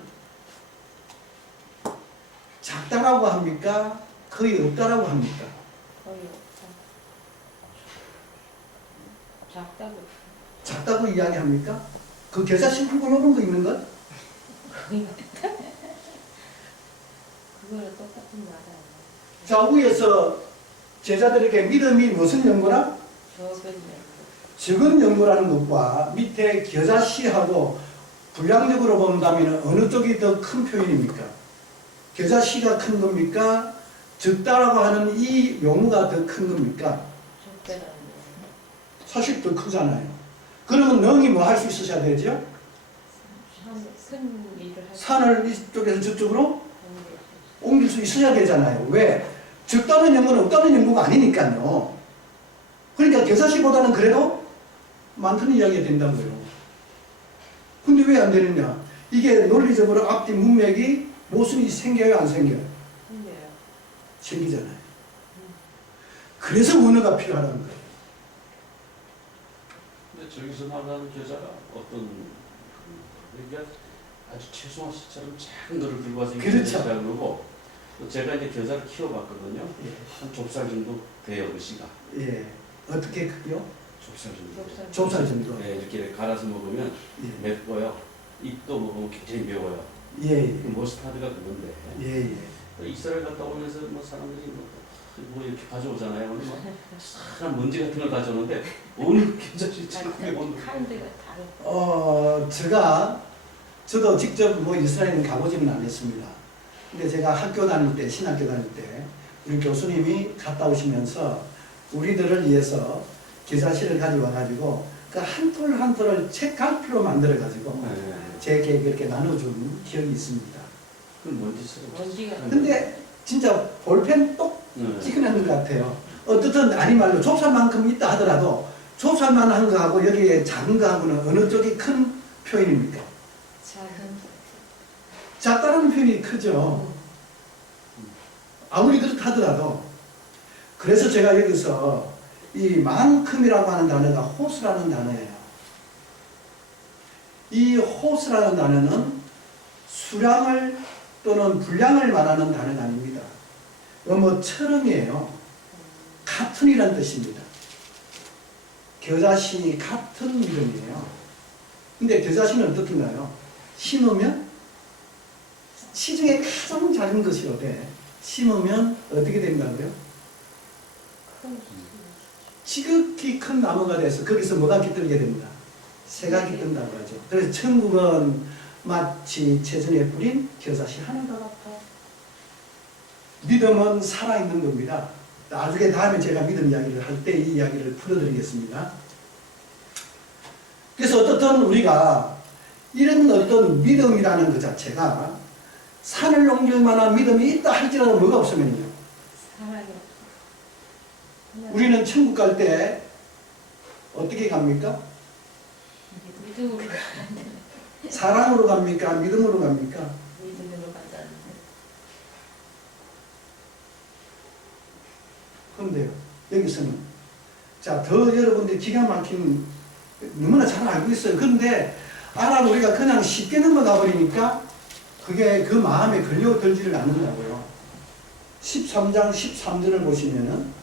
작다라고 합니까? 거의 없다라고 합니까? 거의 없다. 작다고. 작다고 이야기합니까? 그 겨자씨 말고 이런 거 있는 것? 거의 없다. 그거랑 똑같은 말 아니야. 자, 위에서 제자들에게 믿음이 무슨 연고라? 적은 영. 적은 연고라는 것과 밑에 겨자씨하고 분량적으로 본다면 어느 쪽이 더 큰 표현입니까? 겨자씨가 큰 겁니까? 적다라고 하는 이 용어가 더 큰 겁니까? 적대라는 거. 사실 더 크잖아요. 그러면 능이 뭐 할 수 있으셔야 되죠? 큰 일을 할 수. 산을 이쪽에서 저쪽으로 있는 옮길 수 있어야 되잖아요. 왜? 적다는 연구는 없다는 연구가 아니니까요. 그러니까 겨자씨보다는 그래도 많다는 이야기가 된다고요. 근데 왜 안 되느냐? 이게 논리적으로 앞뒤 문맥이 모순이 생겨요, 안 생겨요? 생겨요. 생기잖아요. 그래서 원어가 필요하다는 거예요. 근데 저기서 말하는 겨자가 어떤 그러니까 아주 최소한 씨처럼 작은 거를 들고 와서 그렇죠. 그러고 또 제가 이제 겨자를 키워봤거든요. 예. 한 좁쌀 정도 돼요, 그 씨가. 예. 어떻게 크게요? 좁쌀 정도. 좁쌀. 좁쌀 정도. 네, 이렇게 갈아서 먹으면 예. 맵고요. 잎도 먹으면 굉장히 매워요. 예. 그 머스타드가 그건데. 예. 예. 이스라엘 갔다 오면서 뭐 사람들이 뭐 이렇게 가져오잖아요. 오늘 뭐 사람 먼지 같은 걸 가져오는데 어느 겨자씨 작게 온 한 데가 다르고. 저도 직접 뭐 이스라엘은 가보지는 않았습니다. 근데 제가 학교 다닐 때, 신학교 다닐 때, 우리 교수님이 갔다 오시면서 우리들을 위해서 겨자씨를 가져와가지고 그 한 톨 한 톨을 책갈피로 만들어가지고 네. 제게 그렇게 나눠준 기억이 있습니다. 그건 먼지처럼. 먼지가. 근데 진짜 볼펜 똑 네. 찍어내는 것 같아요. 어떻든 아니 말로 좁쌀만큼 있다 하더라도 좁쌀만 한 거하고 여기에 작은 거하고는 어느 쪽이 큰 표현입니까? 작은. 작다는 표현이 크죠. 아무리 그렇다더라도. 그래서 제가 여기서 이 만큼이라고 하는 단어가 호스라는 단어예요. 이 호스라는 단어는 수량을 또는 분량을 말하는 단어가 아닙니다. 처럼이에요. 같은이라는 뜻입니다. 겨자씨 같은 이름이에요. 근데 겨자씨는 어떻든가요? 심으면 시중에 가장 작은 것이로되 심으면 어떻게 된다고요? 큰. 지극히 큰 나무가 돼서 거기서 뭐가 깃들게 됩니다. 새가 깃든다고 하죠. 그래서 천국은 마치 채전에 뿌린 겨자씨 하나가 같아. 믿음은 살아있는 겁니다. 나중에 다음에 제가 믿음 이야기를 할 때 이 이야기를 풀어드리겠습니다. 그래서 어떻든 우리가 이런 어떤 믿음이라는 것 자체가 산을 옮길 만한 믿음이 있다 할지라도 뭐가 없으면요. 사랑이 우리는 천국 갈 때 어떻게 갑니까? 믿음으로 가는데 사랑으로 갑니까? 믿음으로 갑니까? 믿음으로 간다는데 그런데요, 여기서는 자, 더 여러분들이 기가 막힌 너무나 잘 알고 있어요. 그런데 알아도 우리가 그냥 쉽게 넘어가 버리니까 그게 그 마음에 걸려들지를 않는다고요. 13장 13절을 보시면은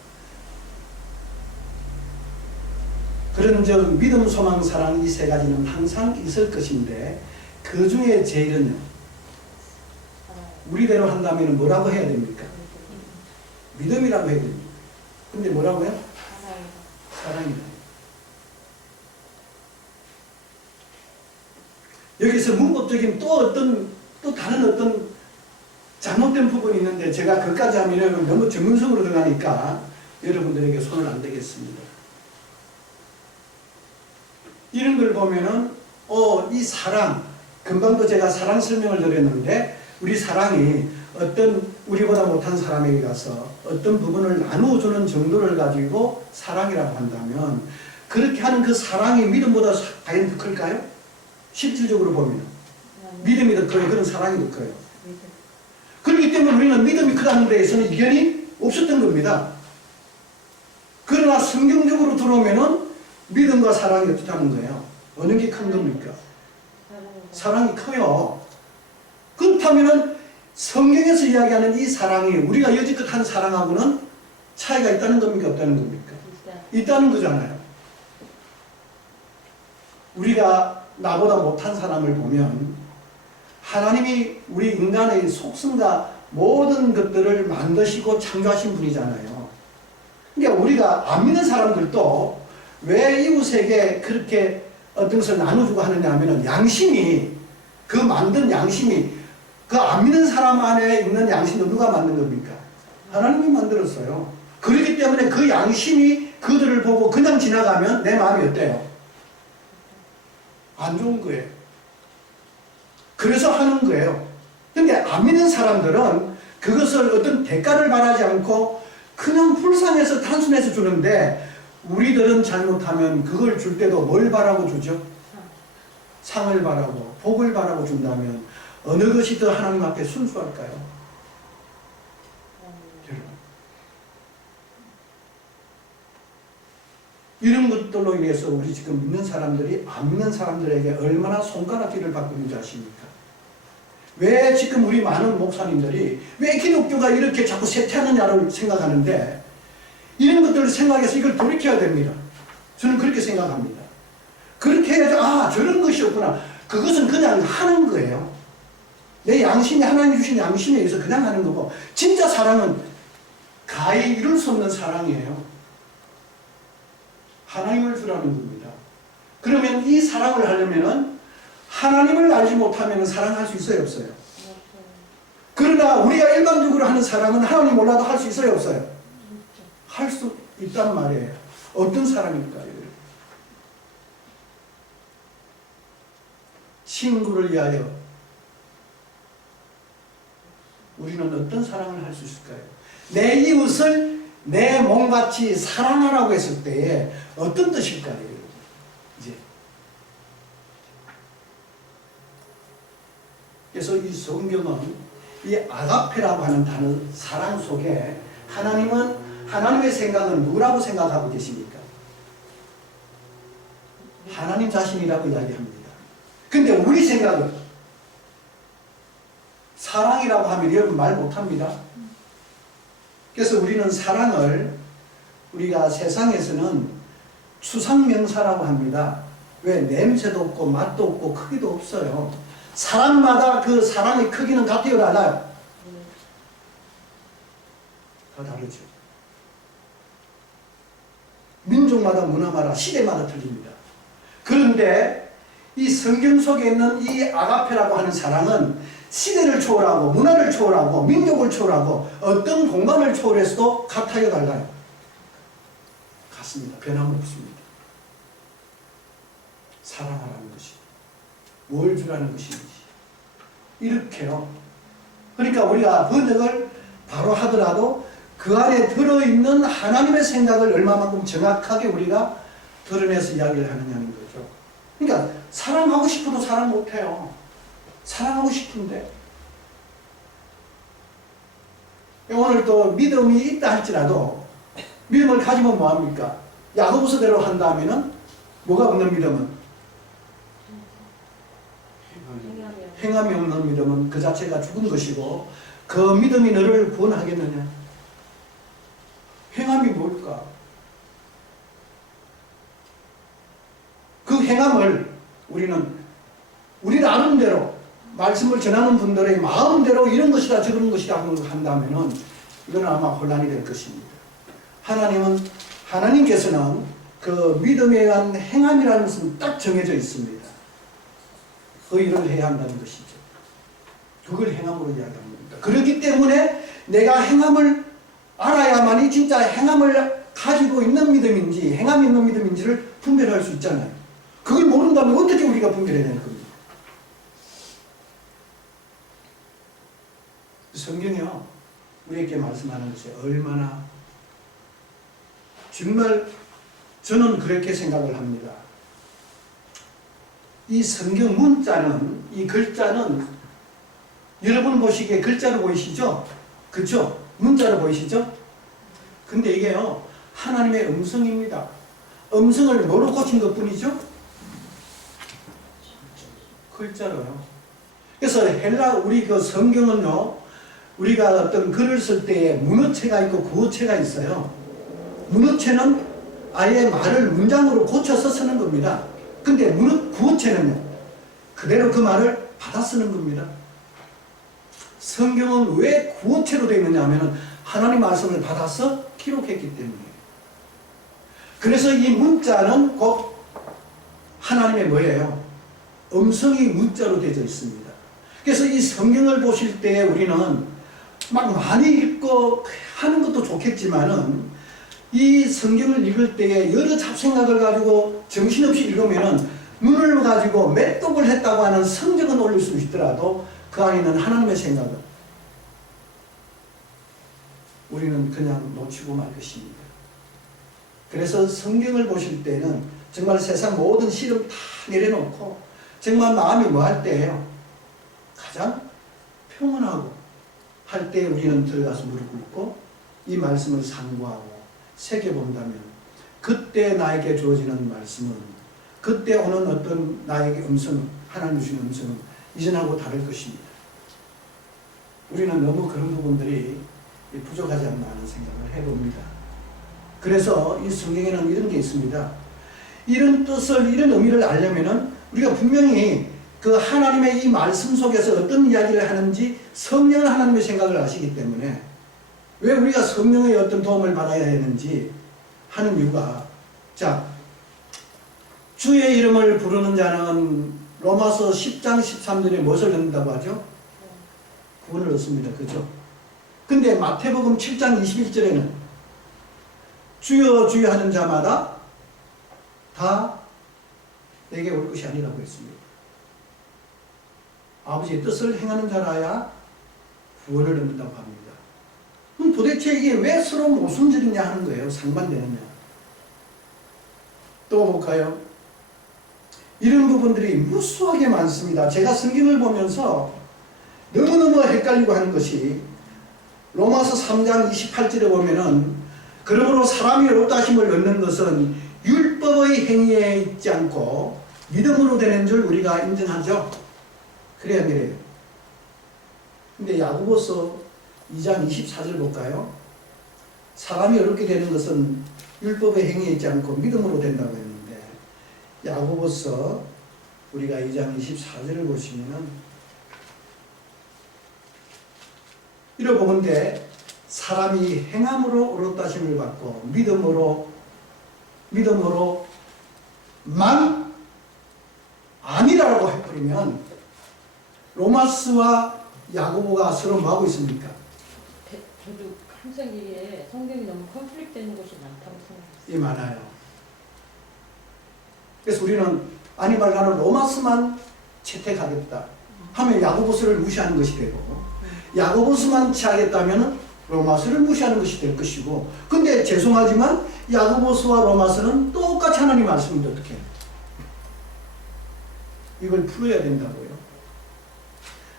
그런즉 믿음, 소망, 사랑 이 세 가지는 항상 있을 것인데 그 중에 제일은 사랑 우리대로 한다면 뭐라고 해야 됩니까? 믿음이라고 해야 됩니다. 근데 뭐라고요? 사랑이다. 사랑이다. 여기서 문법적인 또 다른 어떤 잘못된 부분이 있는데 제가 그까지 하면 너무 전문성으로 들어가니까 여러분들에게 손을 안 대겠습니다. 이런 걸 보면은 이 사랑, 금방도 제가 사랑 설명을 드렸는데 우리 사랑이 어떤 우리보다 못한 사람에게 가서 어떤 부분을 나누어주는 정도를 가지고 사랑이라고 한다면 그렇게 하는 그 사랑이 믿음보다 과연 더 클까요? 실질적으로 보면 믿음이 더 커요. 그런 사랑이 더 커요. 믿음. 그렇기 때문에 우리는 믿음이 크다는 데에서는 이견이 없었던 겁니다. 그러나 성경적으로 들어오면은 믿음과 사랑이 어떻다는 거예요? 어느 게 큰 겁니까? 사랑이 커요. 그렇다면은 성경에서 이야기하는 이 사랑이 우리가 여지껏 한 사랑하고는 차이가 있다는 겁니까? 없다는 겁니까? 있다는 거잖아요. 우리가 나보다 못한 사람을 보면 하나님이 우리 인간의 속성과 모든 것들을 만드시고 창조하신 분이잖아요. 그러니까 우리가 안 믿는 사람들도 왜 이웃에게 그렇게 어떤 것을 나눠주고 하느냐 하면은 양심이, 그 만든 양심이 그 안 믿는 사람 안에 있는 양심은 누가 만든 겁니까? 하나님이 만들었어요. 그렇기 때문에 그 양심이 그들을 보고 그냥 지나가면 내 마음이 어때요? 안 좋은 거예요. 그래서 하는 거예요. 근데 안 믿는 사람들은 그것을 어떤 대가를 바라지 않고 그냥 불쌍해서 단순해서 주는데 우리들은 잘못하면 그걸 줄 때도 뭘 바라고 주죠? 상을 바라고 복을 바라고 준다면 어느 것이 더 하나님 앞에 순수할까요? 여러분, 이런 것들로 인해서 우리 지금 믿는 사람들이 안 믿는 사람들에게 얼마나 손가락질을 받고 있는지 아십니까? 왜 지금 우리 많은 목사님들이 왜 기독교가 이렇게 자꾸 쇠퇴하느냐를 생각하는데 이런 것들을 생각해서 이걸 돌이켜야 됩니다. 저는 그렇게 생각합니다. 그렇게 해야죠. 저런 것이었구나. 그것은 그냥 하는 거예요. 내 양심이 하나님 주신 양심에 의해서 그냥 하는 거고 진짜 사랑은 가히 이룰 수 없는 사랑이에요. 하나님을 주라는 겁니다. 그러면 이 사랑을 하려면은 하나님을 알지 못하면 사랑할 수 있어요, 없어요? 그러나 우리가 일반적으로 하는 사랑은 하나님 몰라도 할 수 있어요, 없어요? 할 수 있단 말이에요. 어떤 사랑일까요? 친구를 위하여 우리는 어떤 사랑을 할 수 있을까요? 내 이웃을 내 몸같이 사랑하라고 했을 때에 어떤 뜻일까요? 이제 그래서 이 성경은 이 아가페라고 하는 단어 사랑 속에 하나님의 생각은 누구라고 생각하고 계십니까? 하나님 자신이라고 이야기합니다. 근데 우리 생각은 사랑이라고 하면 여러분 말 못합니다. 그래서 우리는 사랑을 우리가 세상에서는 추상명사라고 합니다. 왜? 냄새도 없고 맛도 없고 크기도 없어요. 사람마다 그 사랑의 크기는 같아요, 달라요? 다 다르죠. 민족마다 문화마다 시대마다 틀립니다. 그런데 이 성경 속에 있는 이 아가페라고 하는 사랑은 시대를 초월하고 문화를 초월하고 민족을 초월하고 어떤 공간을 초월해서도 같아요, 달라요? 같습니다. 변함없습니다. 사랑하라는 것이 뭘 주라는 것인지 이렇게요. 그러니까 우리가 번역을 바로 하더라도 그 안에 들어있는 하나님의 생각을 얼마만큼 정확하게 우리가 드러내서 이야기를 하느냐는 거죠. 그러니까 사랑하고 싶어도 사랑 못해요. 사랑하고 싶은데 오늘 또 믿음이 있다 할지라도 믿음을 가지면 뭐합니까? 야고보서대로 한다면은 뭐가 없는 믿음은? 행함이 없는 믿음은 그 자체가 죽은 것이고 그 믿음이 너를 구원하겠느냐? 행함이 뭘까? 그 행함을 우리는 아는 대로 말씀을 전하는 분들의 마음대로 이런 것이다 저런 것이다 한다면은 이건 아마 혼란이 될 것입니다. 하나님께서는 그 믿음에 의한 행함이라는 것은 딱 정해져 있습니다. 그 일을 해야 한다는 것이죠. 그걸 행함으로 이야기하는 겁니다. 그렇기 때문에 내가 행함을 알아야만이 진짜 행함을 가지고 있는 믿음인지 행함이 있는 믿음인지를 분별할 수 있잖아요. 그걸 모른다면 어떻게 우리가 분별해야 되는 겁니까? 성경이요 우리에게 말씀하는 것이 얼마나 정말 저는 그렇게 생각을 합니다. 이 성경 문자는 이 글자는 여러분 보시기에 글자로 보이시죠? 그렇죠? 문자로 보이시죠? 근데 이게요 하나님의 음성입니다. 음성을 뭐로 고친 것 뿐이죠? 글자로요. 그래서 우리 그 성경은요 우리가 어떤 글을 쓸 때에 문어체가 있고 구어체가 있어요. 문어체는 아예 말을 문장으로 고쳐서 쓰는 겁니다. 근데 구어체는요 그대로 그 말을 받아 쓰는 겁니다. 성경은 왜 구어체로 되어 있느냐 하면 하나님 말씀을 받아서 기록했기 때문이에요. 그래서 이 문자는 곧 하나님의 뭐예요? 음성이 문자로 되어 있습니다. 그래서 이 성경을 보실 때 우리는 막 많이 읽고 하는 것도 좋겠지만은 이 성경을 읽을 때에 여러 잡생각을 가지고 정신없이 읽으면은 눈을 가지고 맷독을 했다고 하는 성적은 올릴 수 있더라도 그 안에 있는 하나님의 생각은 우리는 그냥 놓치고 말 것입니다. 그래서 성경을 보실 때는 정말 세상 모든 시름 다 내려놓고 정말 마음이 뭐 할 때예요? 가장 평온하고 할 때 우리는 들어가서 무릎 꿇고 이 말씀을 상고하고 새겨본다면 그때 나에게 주어지는 말씀은 그때 오는 어떤 나에게 음성 하나님 주신 음성은 이전하고 다를 것입니다. 우리는 너무 그런 부분들이 부족하지 않나 하는 생각을 해봅니다. 그래서 이 성경에는 이런 게 있습니다. 이런 뜻을 이런 의미를 알려면은 우리가 분명히 그 하나님의 이 말씀 속에서 어떤 이야기를 하는지 성령은 하나님의 생각을 아시기 때문에 왜 우리가 성령의 어떤 도움을 받아야 되는지 하는 이유가 자 주의 이름을 부르는 자는 로마서 10장 13절에 무엇을 얻는다고 하죠? 구원을 얻습니다. 그죠? 근데 마태복음 7장 21절에는 주여 주여 하는 자마다 다 내게 올 것이 아니라고 했습니다. 아버지의 뜻을 행하는 자라야 구원을 얻는다고 합니다. 그럼 도대체 이게 왜 서로 모순절이냐 하는 거예요. 상반되느냐. 또 볼까요? 이런 부분들이 무수하게 많습니다. 제가 성경을 보면서 너무너무 헷갈리고 하는 것이 로마서 3장 28절에 보면은 그러므로 사람이 의롭다심을 얻는 것은 율법의 행위에 있지 않고 믿음으로 되는 줄 우리가 인정하죠. 그래야 그래요. 근데 야고보서 2장 24절 볼까요? 사람이 의롭게 되는 것은 율법의 행위에 있지 않고 믿음으로 된다고 했는데 야고보서 우리가 2장 24절을 보시면은 이러 보건대 사람이 행함으로 의롭다심을 받고 믿음으로만 아니라고 해버리면 로마서와 야고보가 서로 뭐 하고 있습니까? 저도 항상 이게 성경이 너무 컨플릭트 되는 곳이 많다고 생각해요. 이 많아요. 그래서 우리는 아니 말 나는 로마서만 채택하겠다 하면 야고보서를 무시하는 것이 되고, 야고보서만 취하겠다면 로마서를 무시하는 것이 될 것이고, 근데 죄송하지만 야고보서와 로마서는 똑같이 하나님 말씀인데 어떻게 해요? 이걸 풀어야 된다고요.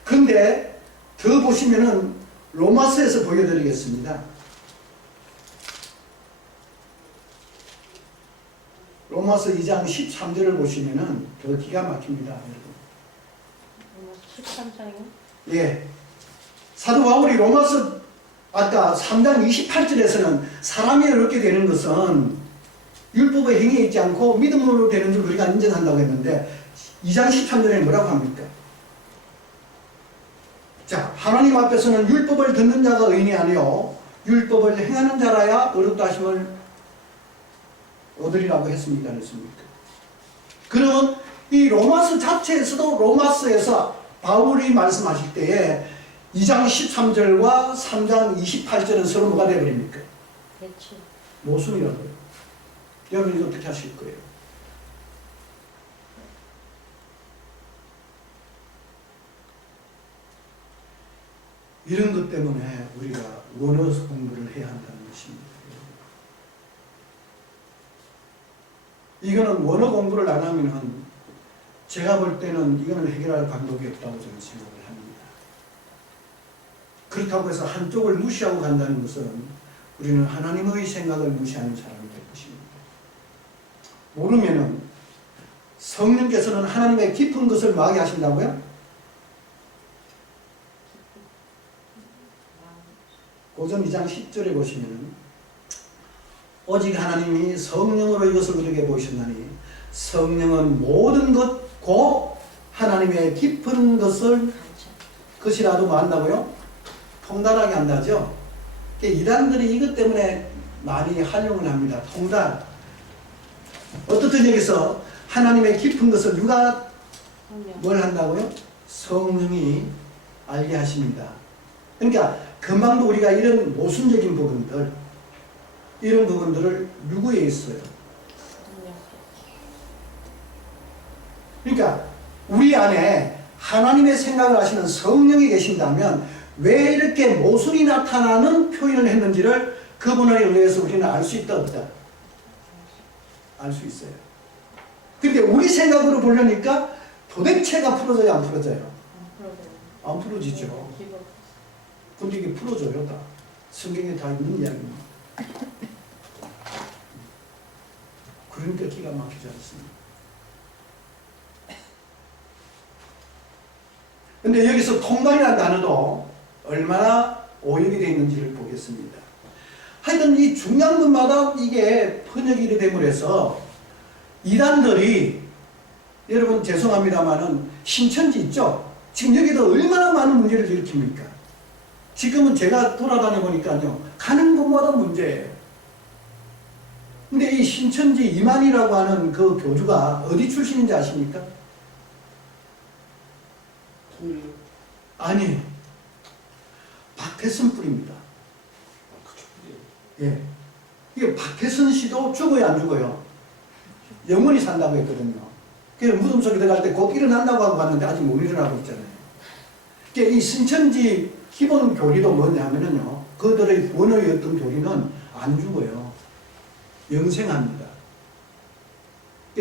근데 더 보시면은 로마서에서 보여드리겠습니다. 로마서 2장 13절을 보시면은 더 기가 막힙니다. 여러분. 13장이요? 예. 사도 바울이 로마서 아까 3장 28절에서는 사람이 어렵게 되는 것은 율법의 행위에 있지 않고 믿음으로 되는 줄 우리가 인정한다고 했는데 2장 13절에 뭐라고 합니까? 자, 하나님 앞에서는 율법을 듣는 자가 의인이 아니요 율법을 행하는 자라야 어렵다 하심을 얻으리라고 했습니까? 안 했습니까? 그러면 이 로마서 자체에서도 로마서에서 바울이 말씀하실 때에 2장 13절과 3장 28절은 서로 뭐가 되어버립니까? 대체. 모순이라고요. 여러분이 어떻게 하실 거예요? 이런 것 때문에 우리가 원어 공부를 해야 한다는 것입니다. 이거는 원어 공부를 안 하면은 제가 볼 때는 이거는 해결할 방법이 없다고 저는 생각을 합니다. 그렇다고 해서 한쪽을 무시하고 간다는 것은 우리는 하나님의 생각을 무시하는 사람이 될 것입니다. 모르면은 성령께서는 하나님의 깊은 것을 뭐하게 하신다고요? 고전 2장 10절에 보시면은 오직 하나님이 성령으로 이것을 우리에게 보이셨나니 성령은 모든 것 곧 하나님의 깊은 것을 것이라도 뭐 한다고요? 통달하게 한다죠. 이단들이 이것 때문에 많이 활용을 합니다. 통달. 어떻든 여기서 하나님의 깊은 것을 누가 뭘 한다고요? 성령이 알게 하십니다. 그러니까 금방도 우리가 이런 모순적인 부분들, 이런 부분들을 누구에 있어요? 그러니까 우리 안에 하나님의 생각을 하시는 성령이 계신다면 왜 이렇게 모순이 나타나는 표현을 했는지를 그분에 의해서 우리는 알 수 있다 없다? 알 수 있어요. 근데 우리 생각으로 보려니까 도대체가 풀어져요 안 풀어져요? 안 풀어지죠. 근데 이게 풀어져요 다. 성경에 다 있는 이야기입니다. 그러니까 기가 막히지 않습니다. 근데 여기서 통달이라는 단어도 얼마나 오역이 되어 있는지를 보겠습니다. 하여튼 이 중요한 것마다 이게 번역이 되므로서 이단들이 여러분 죄송합니다만은 신천지 있죠? 지금 여기도 얼마나 많은 문제를 일으킵니까? 지금은 제가 돌아다녀 보니까요 가는 곳마다 문제예요. 근데 이 신천지 이만희라고 하는 그 교주가 어디 출신인지 아십니까? 아니에요. 박태선 뿌리입니다. 예. 이게 박태선 씨도 죽어요, 안 죽어요? 영원히 산다고 했거든요. 그래서 무덤 속에 들어갈 때 곧 일어난다고 하고 갔는데 아직 못 일어나고 있잖아요. 그러니까 이 신천지 기본 교리도 뭐냐면요. 그들의 원어의 어떤 교리는 안 죽어요. 영생합니다.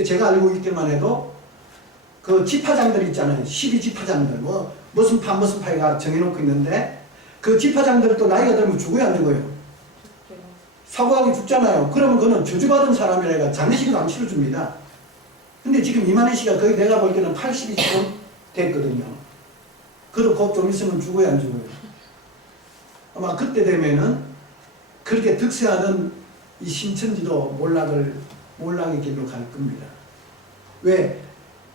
제가 알고 있기만 해도 그 지파장들 있잖아요. 12지파장들. 무슨 파가 정해놓고 있는데 그 지파장들도 나이가 들면 죽어요, 안 죽어요? 사고하게 죽잖아요. 그러면 그는 저주받은 사람이라 장례식도 안 치러줍니다. 근데 지금 이만희 씨가 거의 내가 볼 때는 80이 지금 됐거든요. 그도 곧 좀 있으면 죽어요, 안 죽어요? 아마 그때 되면은 그렇게 득세하던 이 신천지도 몰락의 길로 갈 겁니다. 왜?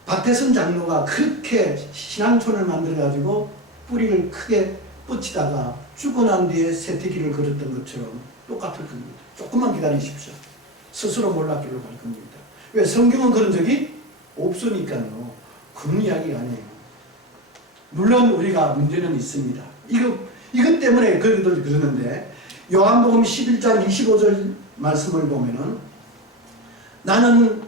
박태선 장로가 그렇게 신앙촌을 만들어가지고 뿌리를 크게 뻗치다가 죽고 난 뒤에 세태기를 걸었던 것처럼 똑같을 겁니다. 조금만 기다리십시오. 스스로 몰락길로 갈 겁니다. 왜? 성경은 그런 적이 없으니까요. 그런 이야기가 아니에요. 물론 우리가 문제는 있습니다. 이것 때문에 그들도 그러는데 요한복음 11장 25절 말씀을 보면은 나는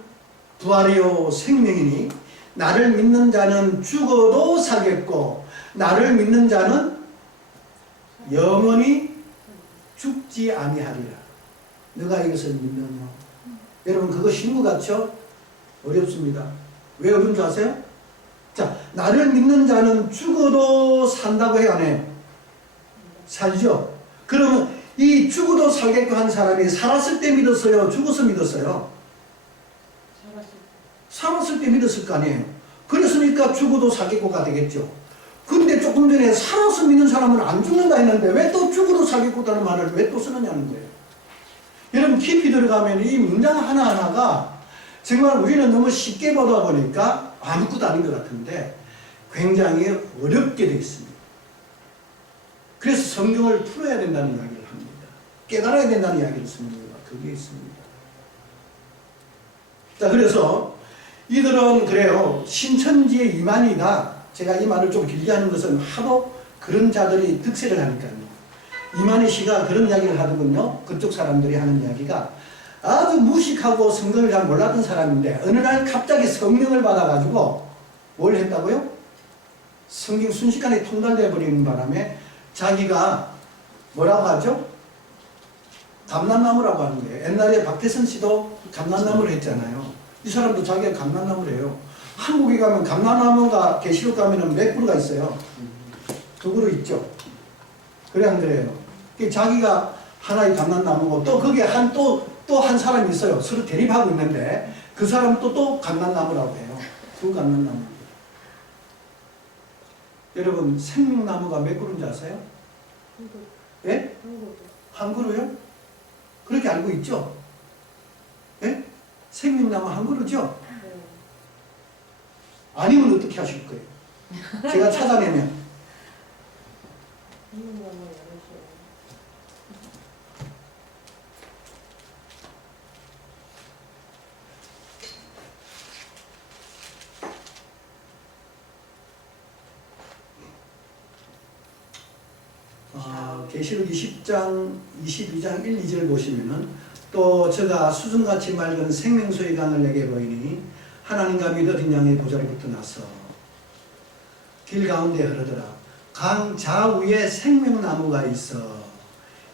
부활이요 생명이니 나를 믿는 자는 죽어도 살겠고 나를 믿는 자는 영원히 죽지 아니하리라. 너가 이것을 믿느냐? 여러분 그거 쉬운 것 같죠? 어렵습니다. 왜 어려운 줄 아세요? 자, 나를 믿는 자는 죽어도 산다고 해요, 안 해요? 살죠? 그러면 이 죽어도 살겠고 한 사람이 살았을 때 믿었어요? 죽어서 믿었어요? 살았을 때 믿었을 거 아니에요? 그랬으니까 죽어도 살겠고가 되겠죠. 근데 조금 전에 살아서 믿는 사람은 안 죽는다 했는데 왜 또 죽어도 살겠고라는 말을 왜 또 쓰느냐는 거예요. 여러분 깊이 들어가면 이 문장 하나하나가 정말 우리는 너무 쉽게 보다 보니까 아무것도 아닌 것 같은데 굉장히 어렵게 되어 있습니다. 그래서 성경을 풀어야 된다는 이야기를 합니다. 깨달아야 된다는 이야기를 씁니다. 그게 있습니다. 자, 그래서 이들은 그래요. 신천지의 이만희가 제가 이 말을 좀 길게 하는 것은 하도 그런 자들이 득세를 하니까요. 이만희 씨가 그런 이야기를 하더군요. 그쪽 사람들이 하는 이야기가 아주 무식하고 성경을 잘 몰랐던 사람인데 어느 날 갑자기 성령을 받아가지고 뭘 했다고요? 성경 순식간에 통달돼 버리는 바람에 자기가 뭐라고 하죠? 감람나무라고 하는 거예요. 옛날에 박태선 씨도 감람나무를 했잖아요. 이 사람도 자기가 감람나무를 해요. 한국에 가면 감람나무가 계시록 가면은 몇 그루가 있어요. 2그루 있죠. 그래 안 그래요? 자기가 하나의 감람나무고 또 거기에 또 한 사람이 있어요. 서로 대립하고 있는데 그 사람도 또 감람나무라고 해요. 두 감람나무. 여러분 생명나무가 몇 그루인지 아세요? 예? 한 그루요? 그렇게 알고 있죠? 예? 생명나무 한 그루죠? 아니면 어떻게 하실 거예요? 제가 찾아내면 계시록 20장 22장 1, 2절 보시면은 또 저가 수정같이 맑은 생명수의 강을 내게 보이니 하나님과 믿어진 양의 보좌로부터 나서 길 가운데 흐르더라. 강 좌우에 생명나무가 있어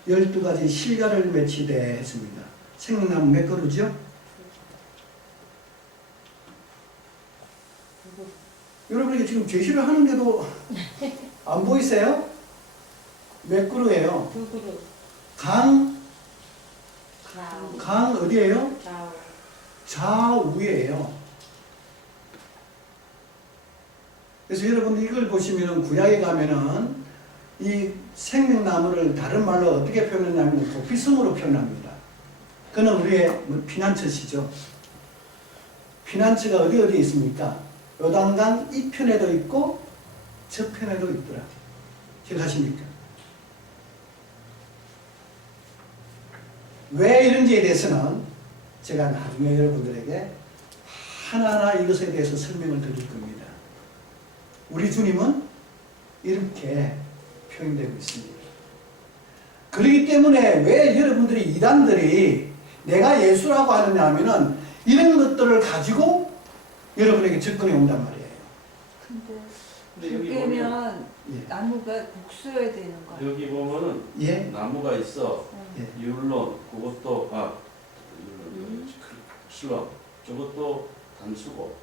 12가지 실과를 맺히되 했습니다. 생명나무 몇 그루죠? 여러분이 지금 제시를 하는데도 안 보이세요? 몇 그루예요? 2그루. 강 어디예요? 좌우예요. 그래서 여러분 이걸 보시면 구약에 가면은 이 생명나무를 다른 말로 어떻게 표현하냐면 도피성으로 표현합니다. 그는 우리의 피난처시죠. 피난처가 어디에 있습니까? 요단강 이 편에도 있고 저 편에도 있더라. 기억하십니까? 왜 이런지에 대해서는 제가 나중에 여러분들에게 하나하나 이것에 대해서 설명을 드릴 겁니다. 우리 주님은 이렇게 표현되고 있습니다. 그렇기 때문에 왜 여러분들이 이단들이 내가 예수라고 하느냐 하면은 이런 것들을 가지고 여러분에게 접근해 온단 말이에요. 근데 여기 죽으면 예. 나무가 복수해야 되는 거야. 여기 보면은 예? 나무가 있어. 예. 율론 그것도 실론 저것도 단수고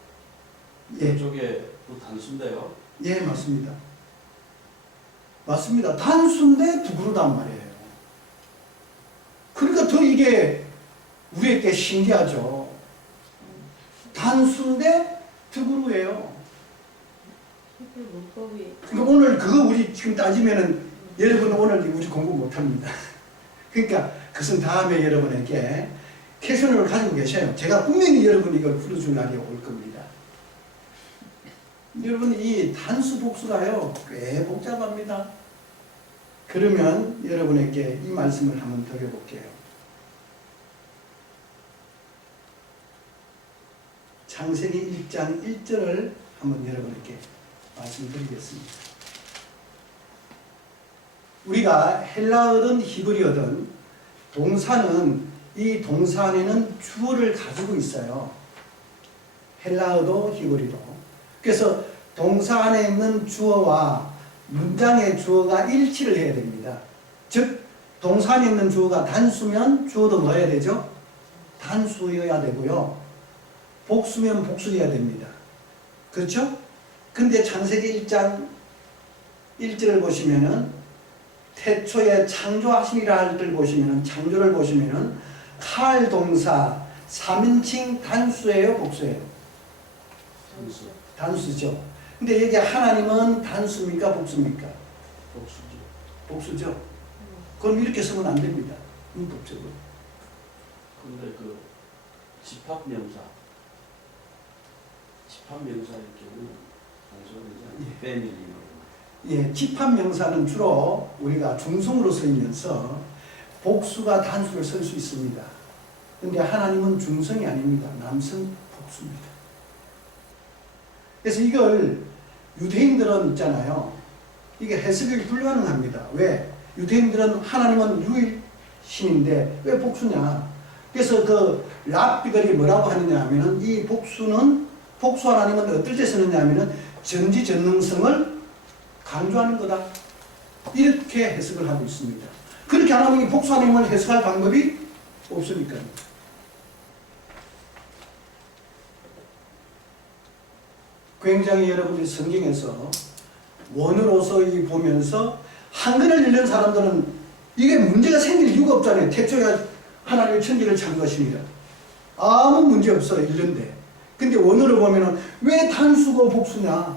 예. 이쪽에 또 단수인데요. 예, 맞습니다. 맞습니다. 단수인데 2그루단 말이에요. 그러니까 더 이게 우리에게 신기하죠. 단수인데 2그루예요. 문법이 그러니까 오늘 그거 우리 지금 따지면은 여러분 오늘 우리 공부 못합니다. 그러니까 그것은 다음에 여러분에게 캐셔널을 가지고 계셔요. 제가 분명히 여러분 이걸 풀어줄 날이 올 겁니다. 여러분 이 단수 복수가요 꽤 복잡합니다. 그러면 여러분에게 이 말씀을 한번 드려볼게요. 창세기 1장 1절을 한번 여러분에게 말씀드리겠습니다. 우리가 헬라어든 히브리어든 동사는 이 동사 안에는 주어를 가지고 있어요. 헬라어도 히브리도. 그래서 동사 안에 있는 주어와 문장의 주어가 일치를 해야 됩니다. 즉 동사 안에 있는 주어가 단수면 주어도 뭐 해야 되죠? 단수여야 되고요. 복수면 복수여야 됩니다. 그렇죠? 근데 창세기 1장 1절을 보시면은 태초에 창조하시니라 할 때를 보시면은 창조를 보시면은 칼 동사 3인칭 단수예요, 복수예요? 단수. 단수죠. 근데 여기 하나님은 단수입니까, 복수입니까? 복수죠. 복수죠. 그럼 이렇게 쓰면 안 됩니다. 문법적으로. 근데 그 집합명사의 경우는 단수는 패밀리. 예, 집합명사는 주로 우리가 중성으로 쓰이면서 복수가 단수를 쓸 수 있습니다. 근데 하나님은 중성이 아닙니다. 남성 복수입니다. 그래서 이걸 유대인들은 있잖아요. 이게 해석이 불가능합니다. 왜? 유대인들은 하나님은 유일신인데 왜 복수냐? 그래서 그 랍비들이 뭐라고 하느냐 하면은 이 복수는 복수 하나님은 어떨 때 쓰느냐 하면은 전지전능성을 강조하는 거다. 이렇게 해석을 하고 있습니다. 그렇게 하나님이 복수 하나님을 해석할 방법이 없으니까요. 굉장히 여러분들이 성경에서 원어로서 보면서 한글을 읽는 사람들은 이게 문제가 생길 이유가 없잖아요. 태초에 하나님의 천지를 창조하시니라. 아무 문제 없어요. 읽는데. 근데 원어로 보면은 왜 단수고 복수냐?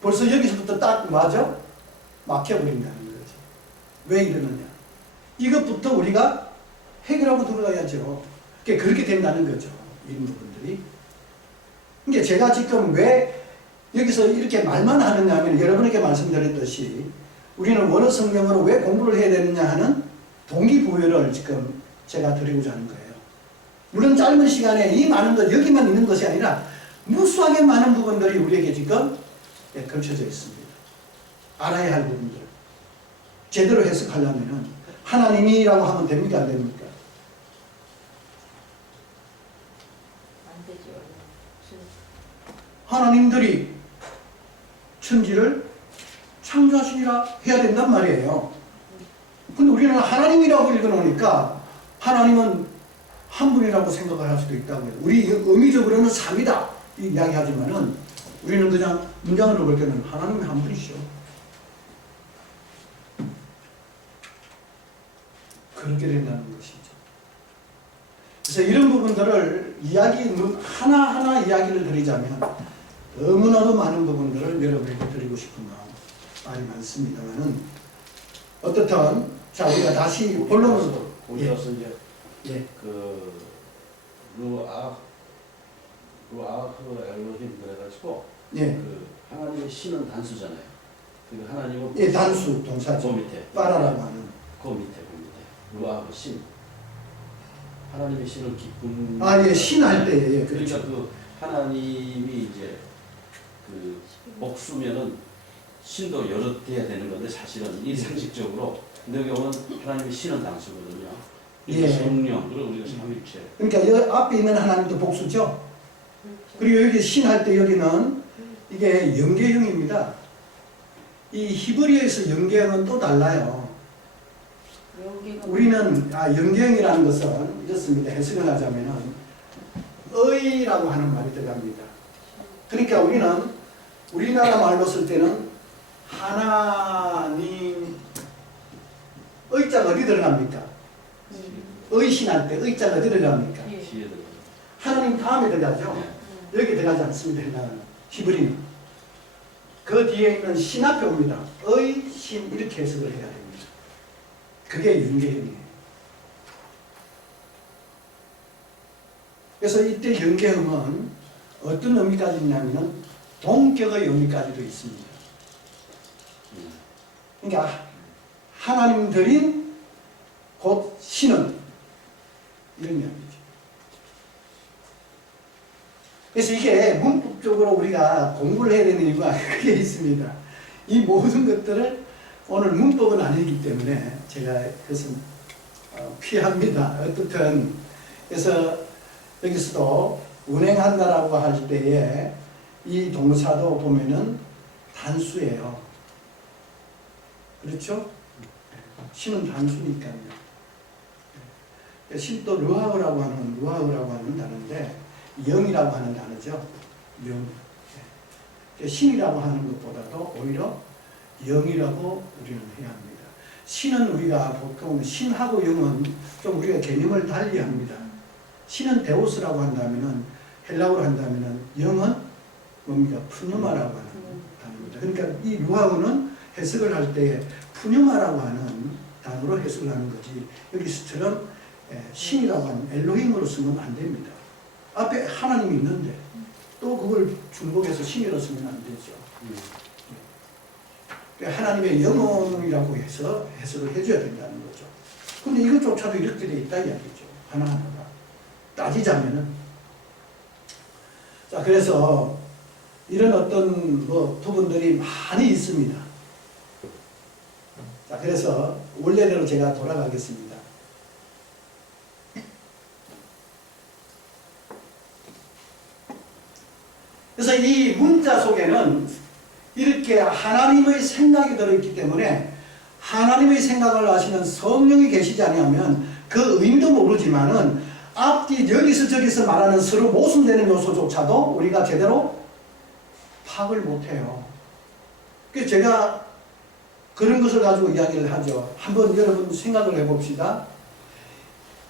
벌써 여기서부터 딱 맞아? 막혀버린다는 거지. 왜 이러느냐? 이것부터 우리가 해결하고 들어가야죠. 그렇게 된다는 거죠. 이런 부분들이. 그러니까 제가 지금 왜 여기서 이렇게 말만 하느냐 하면 여러분에게 말씀드렸듯이 우리는 원어 성경으로 왜 공부를 해야 되느냐 하는 동기부여를 지금 제가 드리고자 하는 거예요. 물론 짧은 시간에 이 많은 것, 여기만 있는 것이 아니라 무수하게 많은 부분들이 우리에게 지금 걸쳐져 있습니다. 알아야 할 부분들. 제대로 해석하려면 하나님이라고 하면 됩니까? 안 됩니까? 안 되죠. 하나님들이 천지를 창조하시니라 해야 된단 말이에요. 근데 우리는 하나님이라고 읽어놓으니까 하나님은 한 분이라고 생각을 할 수도 있다고 해요. 우리 의미적으로는 삼이다 이야기하지만은 우리는 그냥 문장으로 볼 때는 하나님이 한 분이시죠. 그렇게 된다는 것이죠. 그래서 이런 부분들을 하나하나 이야기를 드리자면 너무나도 많은 부분들을 여러분에게 드리고 싶은 말이 많습니다만은 어떻든 자 우리가 다시 본론으로 거기서 이제 예. 그 루아흐 엘로힘 그래가지고 예. 그 하나님의 신은 단수잖아요. 그 하나님은 예, 단수 동사죠. 그 밑에 빠라라고 하는. 그 밑에 루아흐 신. 하나님의 신은 기쁨. 아, 예, 신할 때, 예, 그러니까 그렇죠. 그 하나님이 이제 그 복수면은 신도 여러 돼야 되는 건데 사실은 일상식적으로 근데 여기 오는 하나님의 신은 단수거든요. 예. 성령 그리고 우리가 삼위일체. 그러니까 여기 앞에 있는 하나님도 복수죠. 그리고 여기 신할 때 여기는 이게 연계형입니다. 이 히브리어에서 연계형은 또 달라요. 우리는 연계형이라는 것은 이렇습니다. 해석을 하자면은 의라고 하는 말이 들어갑니다. 그러니까 우리는 우리나라 말로 쓸 때는 하나님 의자가 어디 들어갑니까? 의신할 때 의자가 어디 들어갑니까? 하나님 다음에 들어가죠. 여기 들어가지 않습니다. 헬라어는. 히브리는. 그 뒤에 있는 신 앞에 옵니다. 의신 이렇게 해석을 해야 됩니다. 그게 연계형이에요. 그래서 이때 연계형은 어떤 의미까지 있냐면 동격의 의미까지도 있습니다. 그러니까 하나님들인 곧 신은 이런 이야기죠. 그래서 이게 문법적으로 우리가 공부를 해야 되는 이유가 그게 있습니다. 이 모든 것들을 오늘 문법은 아니기 때문에 제가 그것은 피합니다. 어떻든 그래서 여기서도 운행한다라고 할 때에 이 동사도 보면은 단수예요. 그렇죠? 신은 단수니까요. 신도 르하흐라고 하는 단어인데 영이라고 하는 단어죠. 영. 신이라고 하는 것보다도 오히려 영이라고 우리는 해야 합니다. 신은 우리가 보통 신하고 영은 좀 우리가 개념을 달리합니다. 신은 데우스라고 한다면은 헬라어로 한다면은 영은 뭡니까? 푸뉴마라고 하는 단어입니다. 그러니까 이 루하우는 해석을 할 때 푸뉴마라고 하는 단어로 해석을 하는 거지 여기서처럼 신이라고 하는 엘로힘으로 쓰면 안 됩니다. 앞에 하나님이 있는데 또 그걸 중복해서 신이라고 쓰면 안 되죠. 하나님의 영혼이라고 해서 해석을 해줘야 된다는 거죠. 근데 이것조차도 이렇게 돼 있다 이야기죠. 하나하나가. 따지자면은. 자, 그래서 이런 어떤 부분들이 많이 있습니다. 자, 그래서 원래대로 제가 돌아가겠습니다. 그래서 이 문자 속에는 이렇게 하나님의 생각이 들어있기 때문에 하나님의 생각을 하시는 성령이 계시지 않으면 그 의미도 모르지만은 앞뒤 여기서 저기서 말하는 서로 모순되는 요소조차도 우리가 제대로 파악을 못해요. 그래서 제가 그런 것을 가지고 이야기를 하죠. 한번 여러분 생각을 해봅시다.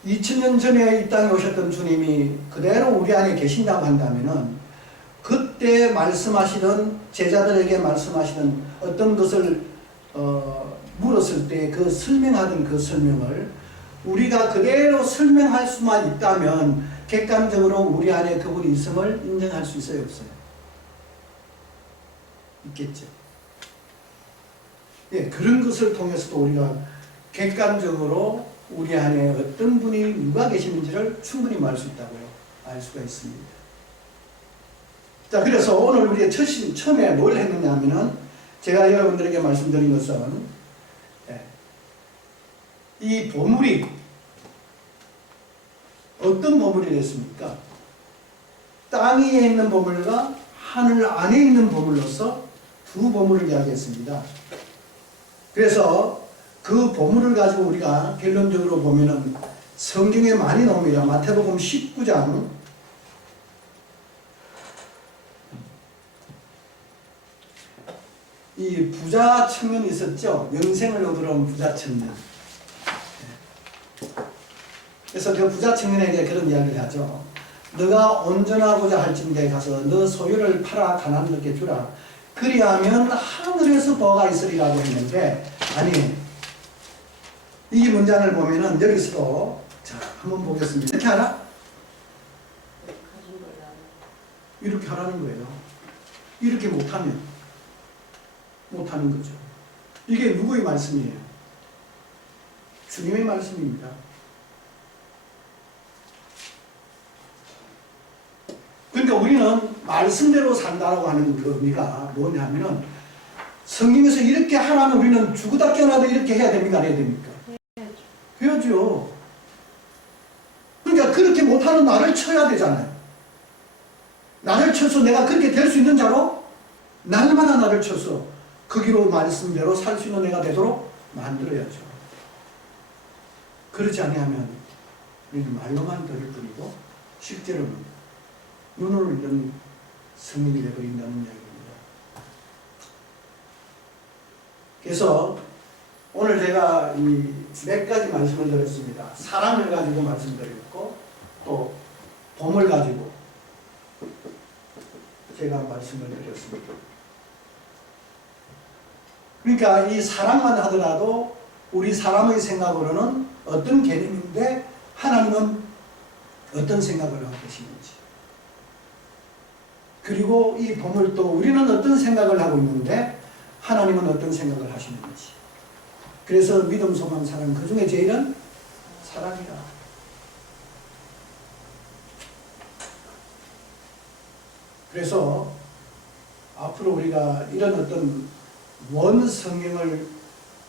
2000년 전에 이 땅에 오셨던 주님이 그대로 우리 안에 계신다고 한다면은 그때 말씀하시던 제자들에게 말씀하시던 어떤 것을 물었을 때 그 설명하던 그 설명을 우리가 그대로 설명할 수만 있다면 객관적으로 우리 안에 그분이 있음을 인정할 수 있어요, 없어요? 있겠죠. 예, 그런 것을 통해서도 우리가 객관적으로 우리 안에 어떤 분이 누가 계시는지를 충분히 말 수 있다고요. 알 수가 있습니다. 자, 그래서 오늘 우리가 처음에 뭘 했느냐 하면은 제가 여러분들에게 말씀드린 것은 이 보물이 어떤 보물이 됐습니까? 땅 위에 있는 보물과 하늘 안에 있는 보물로서 두 보물을 이야기했습니다. 그래서 그 보물을 가지고 우리가 결론적으로 보면은 성경에 많이 나옵니다. 마태복음 19장 이 부자 청년이 있었죠. 영생을 얻으러 온 부자 청년. 그래서 그 부자 청년에게 그런 이야기를 하죠. 너가 온전하고자 할진대 가서 너 소유를 팔아 가난하게 주라. 그리하면 하늘에서 보가 있으리라고 했는데 아니 이 문장을 보면은 여기서도 자 한번 보겠습니다. 이렇게 하나? 이렇게 하라는 거예요. 이렇게 못하면 못하는 거죠. 이게 누구의 말씀이에요? 주님의 말씀입니다. 그러니까 우리는 말씀대로 산다라고 하는 그 의미가 뭐냐면은 성경에서 이렇게 하라면 우리는 죽으다 깨어나도 이렇게 해야 됩니까? 안 해야 됩니까? 해야죠. 그러니까 그렇게 못하는 나를 쳐야 되잖아요. 나를 쳐서 내가 그렇게 될 수 있는 자로 날마다 나를 쳐서 그 길로 말씀대로 살 수 있는 내가 되도록 만들어야죠. 그렇지 아니하면 우리는 말로만 들을 뿐이고 실제로는 눈을 잃은 성인이 되어버린다는 이야기입니다. 그래서 오늘 제가 이 몇 가지 말씀을 드렸습니다. 사랑을 가지고 말씀드렸고 또 봄을 가지고 제가 말씀을 드렸습니다. 그러니까 이 사랑만 하더라도 우리 사람의 생각으로는 어떤 개념인데 하나님은 어떤 생각을 하고 계시는지 그리고 이 보물도 우리는 어떤 생각을 하고 있는데 하나님은 어떤 생각을 하시는지 그래서 믿음, 소망, 사랑 그 중에 제일은 사랑이다. 그래서 앞으로 우리가 이런 어떤 원 성경을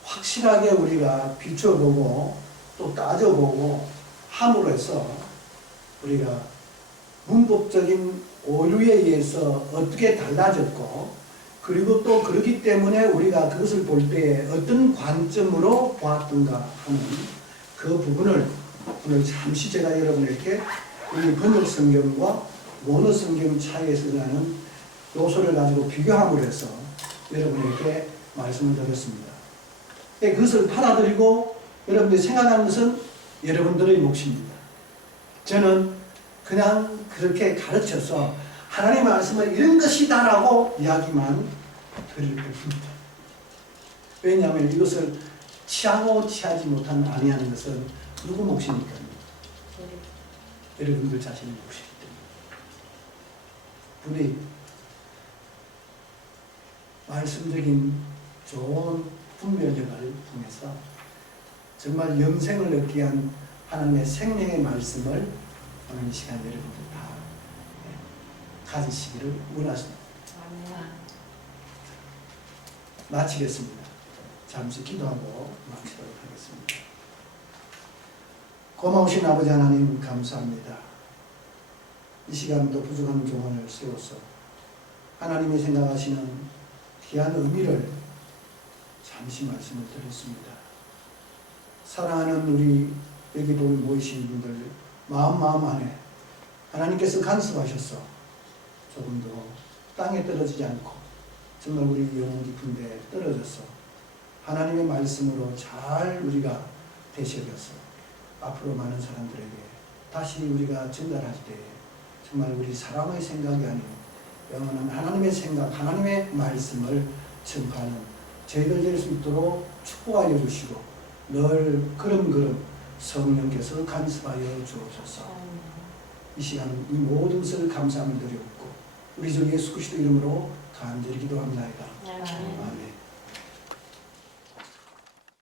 확실하게 우리가 비춰보고 또 따져보고 함으로 해서 우리가 문법적인 오류에 의해서 어떻게 달라졌고 그리고 또 그렇기 때문에 우리가 그것을 볼 때 어떤 관점으로 보았던가 하는 그 부분을 오늘 잠시 제가 여러분에게 우리 번역 성경과 원어 성경 차이에서 나는 요소를 가지고 비교함으로 해서 여러분에게 말씀을 드렸습니다. 그것을 받아들이고 여러분들이 생각하는 것은 여러분들의 몫입니다. 저는 그냥 그렇게 가르쳐서 하나님의 말씀은 이런 것이다라고 이야기만 드릴 뿐입니다. 왜냐하면 이것을 취하고 취하지 못하는 아니하는 것은 누구 몫입니까? 여러분들 자신의 몫이기 때문에 부디 말씀적인 좋은 분별력을 통해서 정말 영생을 얻기 위한 하나님의 생명의 말씀을 오늘 이 시간 여러분들 다 가지시기를 원하십니다. 마치겠습니다. 잠시 기도하고 마치도록 하겠습니다. 고마우신 아버지 하나님 감사합니다. 이 시간도 부족한 종언을 세워서 하나님이 생각하시는 귀한 의미를 잠시 말씀을 드렸습니다. 사랑하는 우리 여기 모이신 분들 마음 안에 하나님께서 간섭하셔서 조금 더 땅에 떨어지지 않고 정말 우리 영혼 깊은 데 떨어져서 하나님의 말씀으로 잘 우리가 되새겨서 앞으로 많은 사람들에게 다시 우리가 전달할 때 정말 우리 사람의 생각이 아닌 영원한 하나님의 생각, 하나님의 말씀을 전파하는 저희들 될 수 있도록 축복하여 주시고 늘 걸음걸음 성령께서 간섭하여 주옵소서. 이 시간 이 모든 것을 감사함을 드렸고 우리 주 예수 그리스도 이름으로 간절히 기도합니다. 아멘.